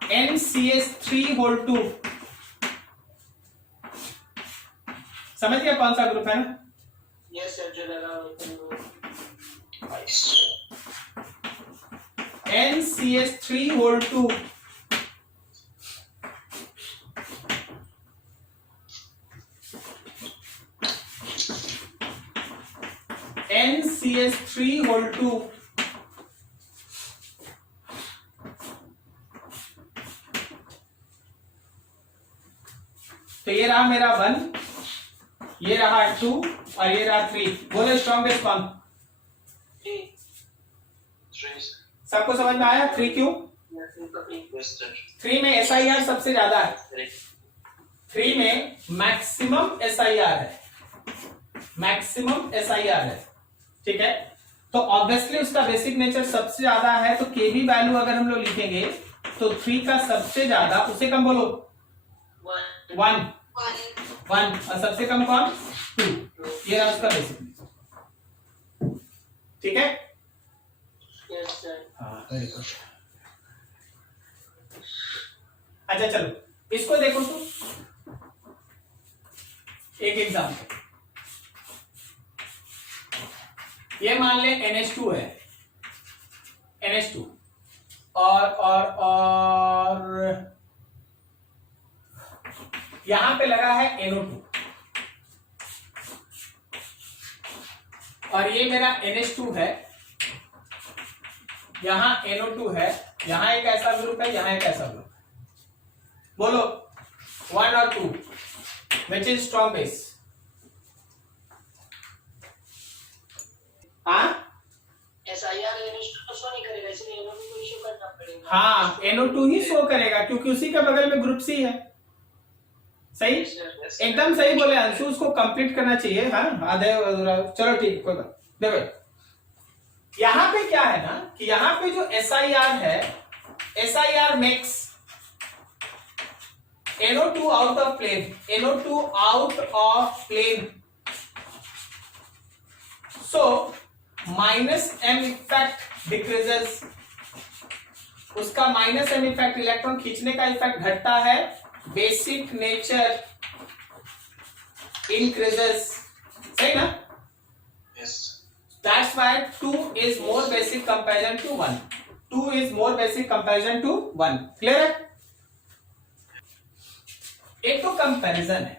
NCH3 2। समझ गया कौन सा ग्रुप है ना? Yes sir, जो लगा NCH3 2। NCH3 2। तो ये रहा मेरा 1, ये रहा 2 और ये रहा 3। बोलो स्ट्रॉन्ग बेस कौन? 3 सबको समझ में आया? 3 क्यों? 3 में SIR सबसे ज्यादा है। 3 में मैक्सिमम SIR है। ठीक है, तो ऑब्वियसली उसका बेसिक नेचर सबसे ज्यादा है। तो केबी वैल्यू अगर हम लोग लिखेंगे तो 3 का सबसे ज्यादा, उससे कम बोलो 1 और सबसे कम कौन? 2। ये रहा उसका बेसिक नेचर। ठीक है, Yes sir. हाँ वेरी गुड। अच्छा चलो इसको देखो तो एक एग्जाम्पल। ये मान ले NH2 है, NH2 और यहां पे लगा है NO2 और ये मेरा NH2 है, यहां NO2 है, यहां एक ऐसा ग्रुप है, यहां एक ऐसा ग्रुप। बोलो 1 और 2 विच इज स्ट्रॉन्ग बेस? हाँ SIR NH2 तो शो नहीं करेगा, इसलिए NO2 को इशू करना पड़ेगा। हाँ NO2 ही शो करेगा क्योंकि उसी के बगल में ग्रुप C है। सही, एकदम सही बोले अंशु, उसको कंप्लीट करना चाहिए। हाँ आधे अधूरा, चलो ठीक, कोई बात। देखो यहां पे क्या है ना कि यहां पे जो SIR है, SIR makes NO2 out of plane, NO2 out of plane. So minus M effect decreases. उसका माइनस M इफेक्ट, इलेक्ट्रॉन खींचने का इफेक्ट घटता है। Basic nature increases. सही ना? Yes. That's why 2 is more basic comparison to 1. 2 is more basic comparison to 1. Clear है? एक तो कंपैरिजन है।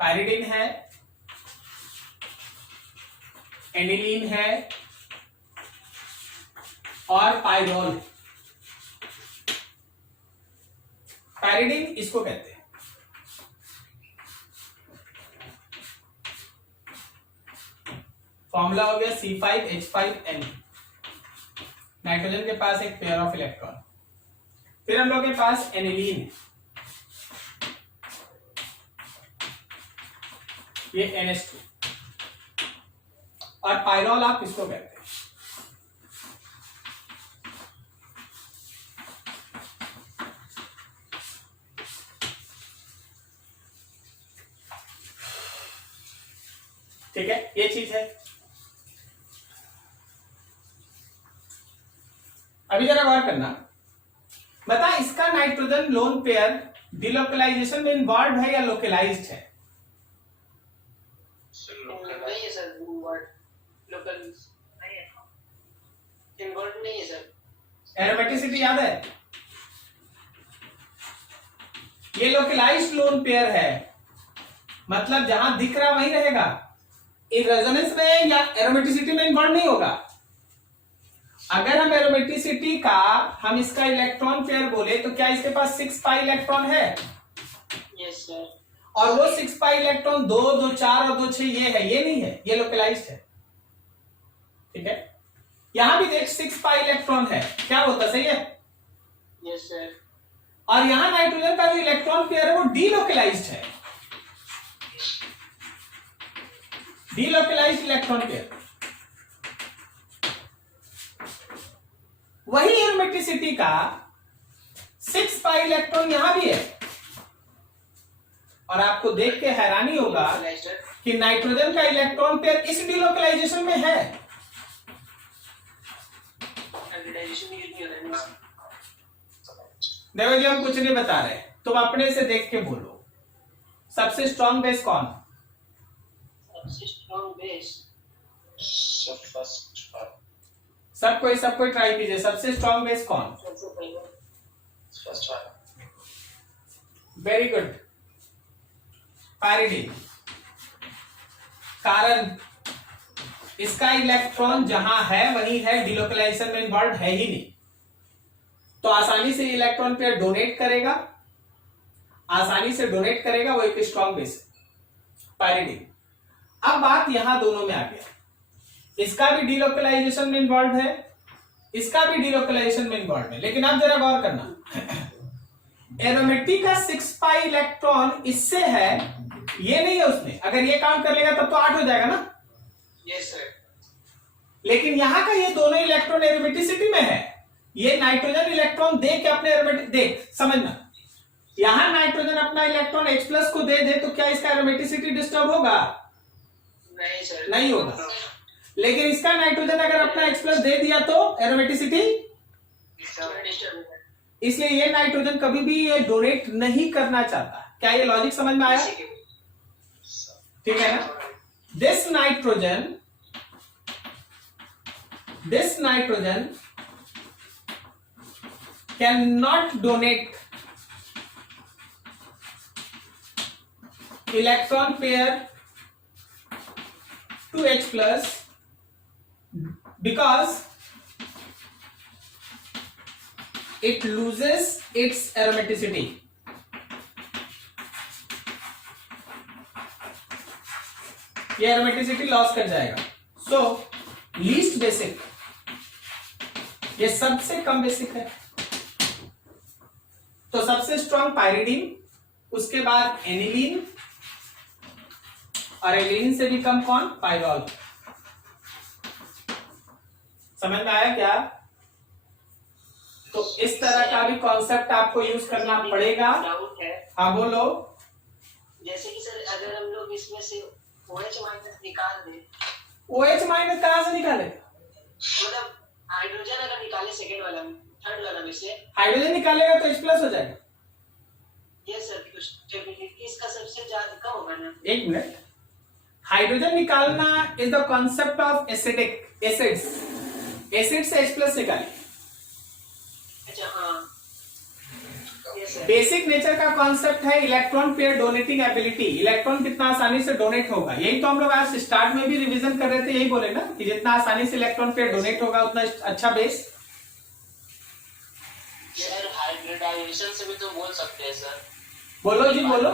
पायरिडीन है, एनिलीन है और पाइरोल। पायरिडीन इसको कहते हैं। फॉर्मूला हो गया C5H5N। नाइट्रोजन के पास एक पेयर ऑफ इलेक्ट्रॉन। फिर हम लोग के पास एनिलीन है, ये NH2 और पाइरोल आप किसको कहते हैं? ठीक है, ये चीज है। अभी जरा गौर करना, बता इसका नाइट्रोजन लोन पेयर डिलोकलाइजेशन में इन्वॉल्व है या लोकलाइज्ड है? नहीं है सर, लोकल इन्वॉल्व नहीं है सर। एरोमेटिसिटी याद है? ये लोकलाइज्ड लोन पेयर है, मतलब जहां दिख रहा वहीं रहेगा, इन रेजोनेंस में या एरोमेटिसिटी में इन्वॉल्व नहीं होगा। अगर हम एरोमेटिसिटी का हम इसका इलेक्ट्रॉन पेयर बोले तो क्या इसके पास 6 पाई इलेक्ट्रॉन है? Yes sir. और वो 6 पाई इलेक्ट्रॉन 2 2 4 और 2 6 ये है, ये नहीं है, ये लोकलाइज्ड है। ठीक है, यहां भी देख 6 पाई इलेक्ट्रॉन है, क्या होता सही है? Yes sir. और यहां नाइट्रोजन का जो इलेक्ट्रॉन पेयर है वो डीलोकलाइज्ड है, डीलोकलाइज्ड इलेक्ट्रॉन पेयर। वही एरोमेटिसिटी का 6 पाई इलेक्ट्रॉन यहां भी है। और आपको देख के हैरानी होगा कि नाइट्रोजन का इलेक्ट्रॉन पेयर इस डीलोकलाइजेशन में है। देखो जी, हम कुछ नहीं बता रहे, तुम अपने से देख के बोलो सबसे स्ट्रॉन्ग बेस कौन? सबसे स्ट्रॉन्ग बेस सब कोई ट्राई कीजिए, सबसे स्ट्रॉन्ग बेस कौन? सबसे पहले first one. Very good, pyridine. कारण इसका इलेक्ट्रॉन जहां है वहीं है, डिलोकलाइजेशन में इन्वॉल्व है ही नहीं, तो आसानी से इलेक्ट्रॉन पेयर डोनेट करेगा, आसानी से डोनेट करेगा, वो एक स्ट्रॉन्ग बेस है पायरिडीन। अब बात यहां दोनों में आ गया, इसका भी डिलोकलाइजेशन में इन्वॉल्व है, इसका भी डिलोकलाइजेशन में इन्वॉल्व है। लेकिन अब जरा गौर करना, एरोमेटिक का 6 पाई इलेक्ट्रॉन इससे है, ये नहीं है उसमें। अगर ये काम कर लेगा तब तो 8 हो जाएगा ना। Yes sir. लेकिन यहां का ये दोनों इलेक्ट्रॉन एरोमेटिसिटी में है, ये नाइट्रोजन इलेक्ट्रॉन दे के अपने एरोमेटिक, देख समझना, यहां नाइट्रोजन अपना इलेक्ट्रॉन H प्लस को दे दे तो क्या इसका एरोमेटिसिटी डिस्टर्ब होगा? नहीं सर, नहीं होगा। लेकिन इसका नाइट्रोजन अगर अपना H प्लस दे दिया तो एरोमेटिसिटी, इसलिए ये नाइट्रोजन कभी भी ये डोनेट नहीं करना चाहता। क्या ये लॉजिक समझ में आया? ठीक है ना? This nitrogen can not donate electron pair to H plus because it loses its aromaticity. ये एरोमेटिसिटी लॉस कर जाएगा। सो लीस्ट बेसिक, ये सबसे कम बेसिक है। तो सबसे स्ट्रॉन्ग पायरिडीन, उसके बाद एनिलीन, और एनिलीन से भी कम कौन? पायरॉल। समझ में आया क्या? तो इस तरह का भी कॉन्सेप्ट आपको यूज करना पड़ेगा। डाउट है, हाँ बोलो। जैसे कि सर अगर हम लोग इसमें से OH माइनस निकाल दें, OH माइनस कहां से निकालेगा? मतलब हाइड्रोजन अगर निकाले सेकंड वाला में, थर्ड वाला में से, हाइड्रोजन निकालेगा तो H प्लस हो जाएगा। ये सर कुछ स्टेबिलिटी इसका सबसे ज्यादा कम होगा ना। एक मिनट, हाइड्रोजन निकालना is the concept of acidic acids, acid से H प्लस निकालिए। अच्छा हाँ, ये सर बेसिक नेचर का कॉन्सेप्ट है electron pair donating ability, electron कितना आसानी से डोनेट होगा। यही तो हम लोग आज स्टार्ट में भी रिवीजन कर रहे थे, यही बोले ना कि जितना आसानी से इलेक्ट्रॉन पेयर डोनेट होगा उतना अच्छा बेस। सर हाइब्रिडाइजेशन से भी तो बोल सकते हैं सर। बोलो जी बोलो।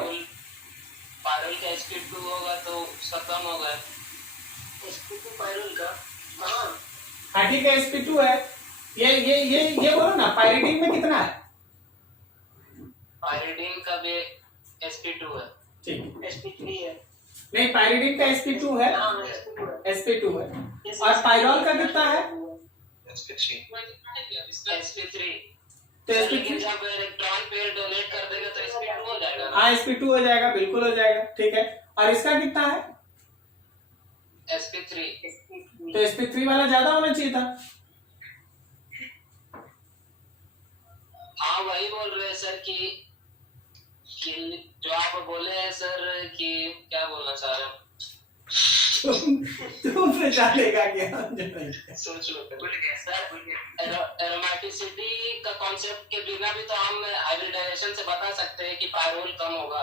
पायरोल का sp2 होगा तो उसका कम होगा। sp2 पायरोल का, हाँ हाँ ठीक है, sp2 है। ये बोलो ना, पायरिडीन में कितना है? पायरिडीन का भी sp2 है। ठीक, sp3 है। नहीं पायरिडीन का sp2 है, हाँ sp2 है। sp2 है। और पायरॉल का कितना है? sp3। sp3। तो लेकिन sp3, जब इलेक्ट्रॉन पेयर डोनेट कर देगा तो sp2 हो जाएगा ना। हाँ sp2 हो जाएगा, बिल्कुल हो जाएगा। ठीक है, और इसका कितना है? sp3। तो sp3 वाला ज्यादा होना चाहिए था। हाँ वही बोल रहे हैं सर कि जो आप बोले हैं सर कि क्या बोलना चाह रहे हैं? तुम जानेगा क्या? सोच लो सर, एरोमेटिसिटी का कॉन्सेप्ट के बिना भी तो हम हाइब्रिडाइजेशन से बता सकते हैं कि पायरोल कम होगा।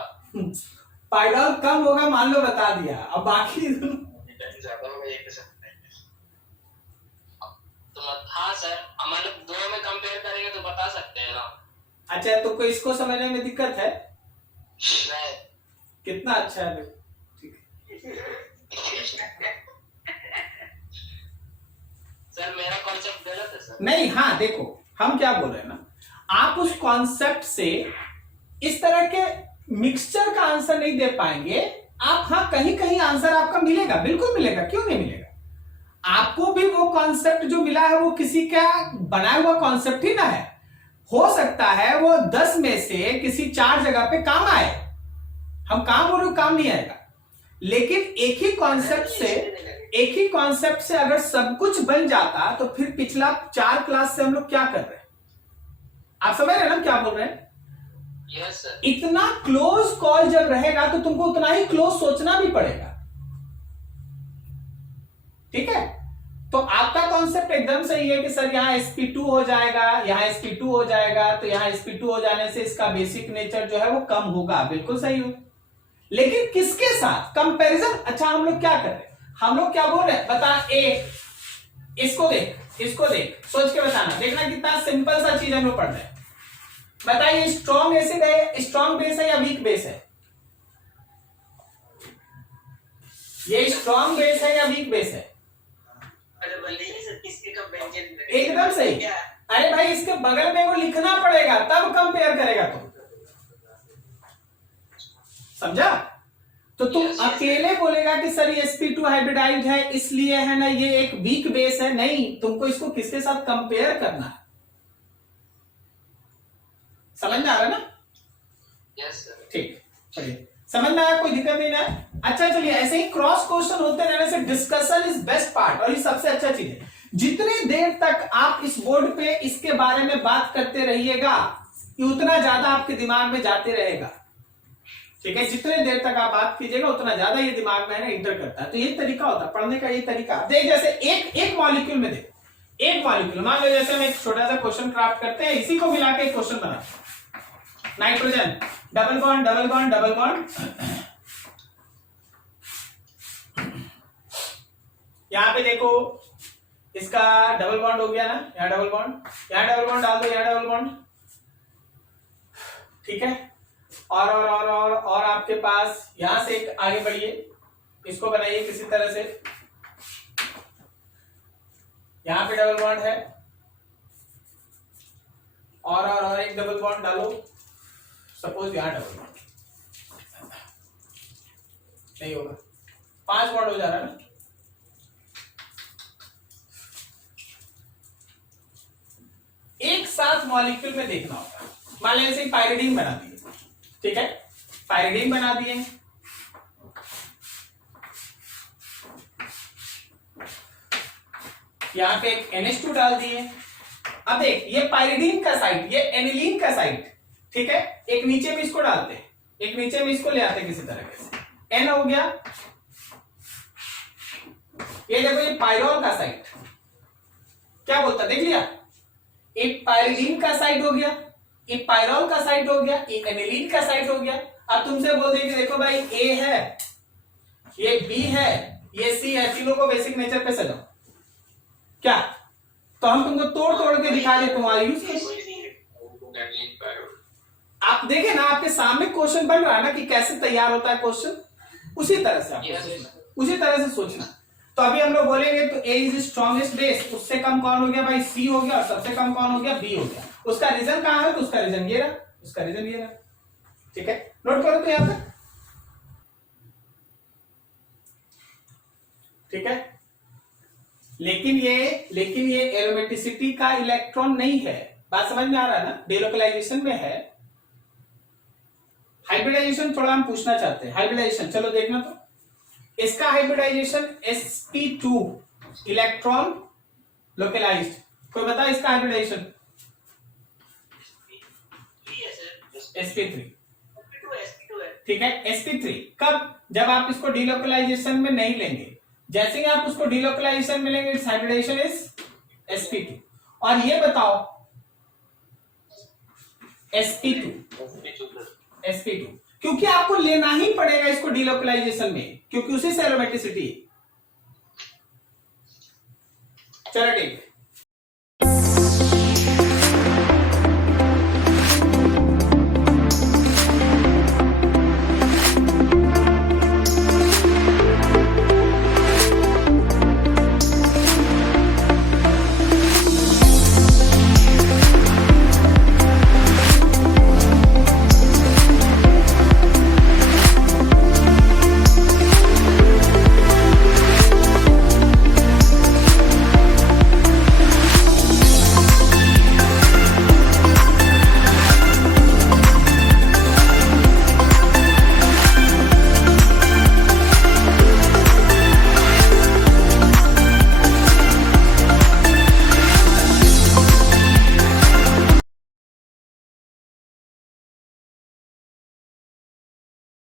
पायरॉल कम होगा मान लो, बता दिया। अब बाकी ज्यादा होगा एक के साथ नहीं। तो हाँ सर, मतलब दो में कंपेयर करेंगे तो बता सकते हैं ना। अच्छा, तुमको इसको समझने में दिक्कत है? नहीं। कितना अच्छा है भाई। सर मेरा कॉन्सेप्ट गलत है सर। नहीं, हाँ देखो, हम क्या बोल रहे हैं ना, आप उस कॉन्सेप्ट से इस तरह के मिक्सचर का आंसर नहीं दे पाएंगे आप। हाँ, कहीं कहीं आंसर आपका मिलेगा, बिल्कुल मिलेगा, क्यों नहीं मिलेगा। आपको भी वो कॉन्सेप्ट जो मिला है वो किसी का बनाया हुआ कॉन्सेप्ट ही ना है। हो सकता है वो 10 में से किसी 4 जगह पे काम आए। हम काम बोल रहे काम नहीं आएगा, लेकिन एक ही कॉन्सेप्ट से अगर सब कुछ बन जाता तो फिर पिछला 4 क्लास से हम लोग क्या कर रहे हैं, आप समझ रहे हैं ना क्या बोल रहे हैं। Yes sir. इतना क्लोज कॉल जब रहेगा तो तुमको उतना ही क्लोज सोचना भी पड़ेगा, ठीक है। तो आपका कॉन्सेप्ट एकदम सही है कि सर यहाँ sp2 हो जाएगा, यहाँ sp2 हो जाएगा, तो यहाँ sp2 हो जाने से इसका बेसिक नेचर जो है वो कम होगा, बिल्कुल सही हो। लेकिन किसके साथ कंपैरिजन। अच्छा, हम लोग क्या कर रहे हैं, हम लोग क्या बोल रहे हैं, बता ए, इसको देख, सोच के बताना, देखना कितना सिंपल सा चीज हम लोग पढ़ रहे हैं। बताइए, स्ट्रॉन्ग एसिड है, स्ट्रॉन्ग बेस है या वीक बेस है? ये स्ट्रॉन्ग बेस है या वीक बेस है? एकदम सही। अरे भाई, इसके बगल में वो लिखना पड़ेगा तब कंपेयर करेगा तुम, समझा। तो तुम अकेले बोलेगा कि सर ये sp2 हाइब्रिडाइज्ड है इसलिए है ना ये एक वीक बेस है, नहीं, तुमको इसको किसके साथ कंपेयर करना है। समझ में आ रहा है ना? Yes sir. ठीक, चलिए, समझ में आया, कोई दिक्कत नहीं ना। अच्छा चलिए, ऐसे ही क्रॉस क्वेश्चन होते रहने से डिस्कशन इज बेस्ट पार्ट, और ये सबसे अच्छा चीज है। जितने देर तक आप इस बोर्ड पे इसके बारे में बात करते रहिएगा ये उतना ज्यादा आपके दिमाग में जाते रहेगा, ठीक है। जितने देर तक आप बात कीजिएगा उतना ज्यादा ये दिमाग में है ना इंटर करता है। तो ये तरीका होता है पढ़ने का, ये तरीका देख, जैसे एक मॉलिक्यूल में देख, एक मॉलिक्यूल मान लो जैसे हम एक छोटा सा क्वेश्चन क्राफ्ट करते हैं, इसी को मिला के एक क्वेश्चन बनाते हैं। Nitrogen double bond double bond double bond, यहां पे देखो इसका डबल बॉन्ड हो गया ना, यहां डबल बॉन्ड, यहां डबल बॉन्ड डाल दो, यहां डबल बॉन्ड, ठीक है। और आपके पास यहां से एक आगे बढ़िए, इसको बनाइए किसी तरह से, यहां पे डबल बॉन्ड है, और एक डबल बॉन्ड डालो, सपोज यहां डबल बॉन्ड नहीं होगा, 5 बॉन्ड हो जा रहा है ना। एक साथ मॉलिक्यूल में देखना होगा। मान लीजिए जैसे पायरिडीन बना दिए, ठीक है, पायरिडीन बना दिए, यहां पे एक NH2 डाल दिए। अब देख, ये पायरिडीन का साइड, ये एनिलीन का साइड, ठीक है। एक नीचे में इसको डालते हैं, एक नीचे में इसको ले आते हैं किसी तरह से, N हो गया। ये देखो, ये पायरोल का साइड क्या बोलता, देख लिया, एक पायरिडीन का साइड हो गया, एक पायरोल का साइड हो गया, एक एनिलीन का साइड हो गया। अब तुमसे बोल दे कि देखो भाई, ए है, ये बी है, ये सी है, तीनों को बेसिक नेचर पे सजाओ, क्या? तो हम तुमको तोड़ तोड़ के दिखा दे, तुम्हारी यूज आप देखे ना, आपके सामने क्वेश्चन बन रहा है ना कि कैसे तैयार होता है क्वेश्चन, उसी तरह से आपको उसी तरह से सोचना। तो अभी हम लोग बोलेंगे तो ए इज स्ट्रॉन्गेस्ट बेस, उससे कम कौन हो गया भाई, सी हो गया, और सबसे कम कौन हो गया, बी हो गया। उसका रीजन कहां है, तो उसका रीजन ये रहा, उसका रीजन ये रहा, ठीक है। नोट करो तो यहां तक, ठीक है। लेकिन ये एरोमेटिसिटी का इलेक्ट्रॉन नहीं है, बात समझ में आ रहा है ना, डेलोकलाइजेशन में है। हाइब्रिडाइजेशन थोड़ा हम पूछना चाहते हैं, हाइब्रिडाइजेशन चलो देखना, तो इसका हाइब्रिडाइजेशन sp2 इलेक्ट्रॉन लोकलाइज्ड, कोई बता इसका हाइब्रिडाइजेशन, sp3, ठीक है, sp3 कब, जब आप इसको डीलोकलाइजेशन में नहीं लेंगे, जैसे ही आप उसको डीलोकलाइजेशन में लेंगे, इट्स हाइब्रिडाइजेशन इज sp2। और ये बताओ sp2, क्योंकि आपको लेना ही पड़ेगा इसको डीलोकलाइजेशन में, क्योंकि उसी से एरोमेटिसिटी। चलो ठीक,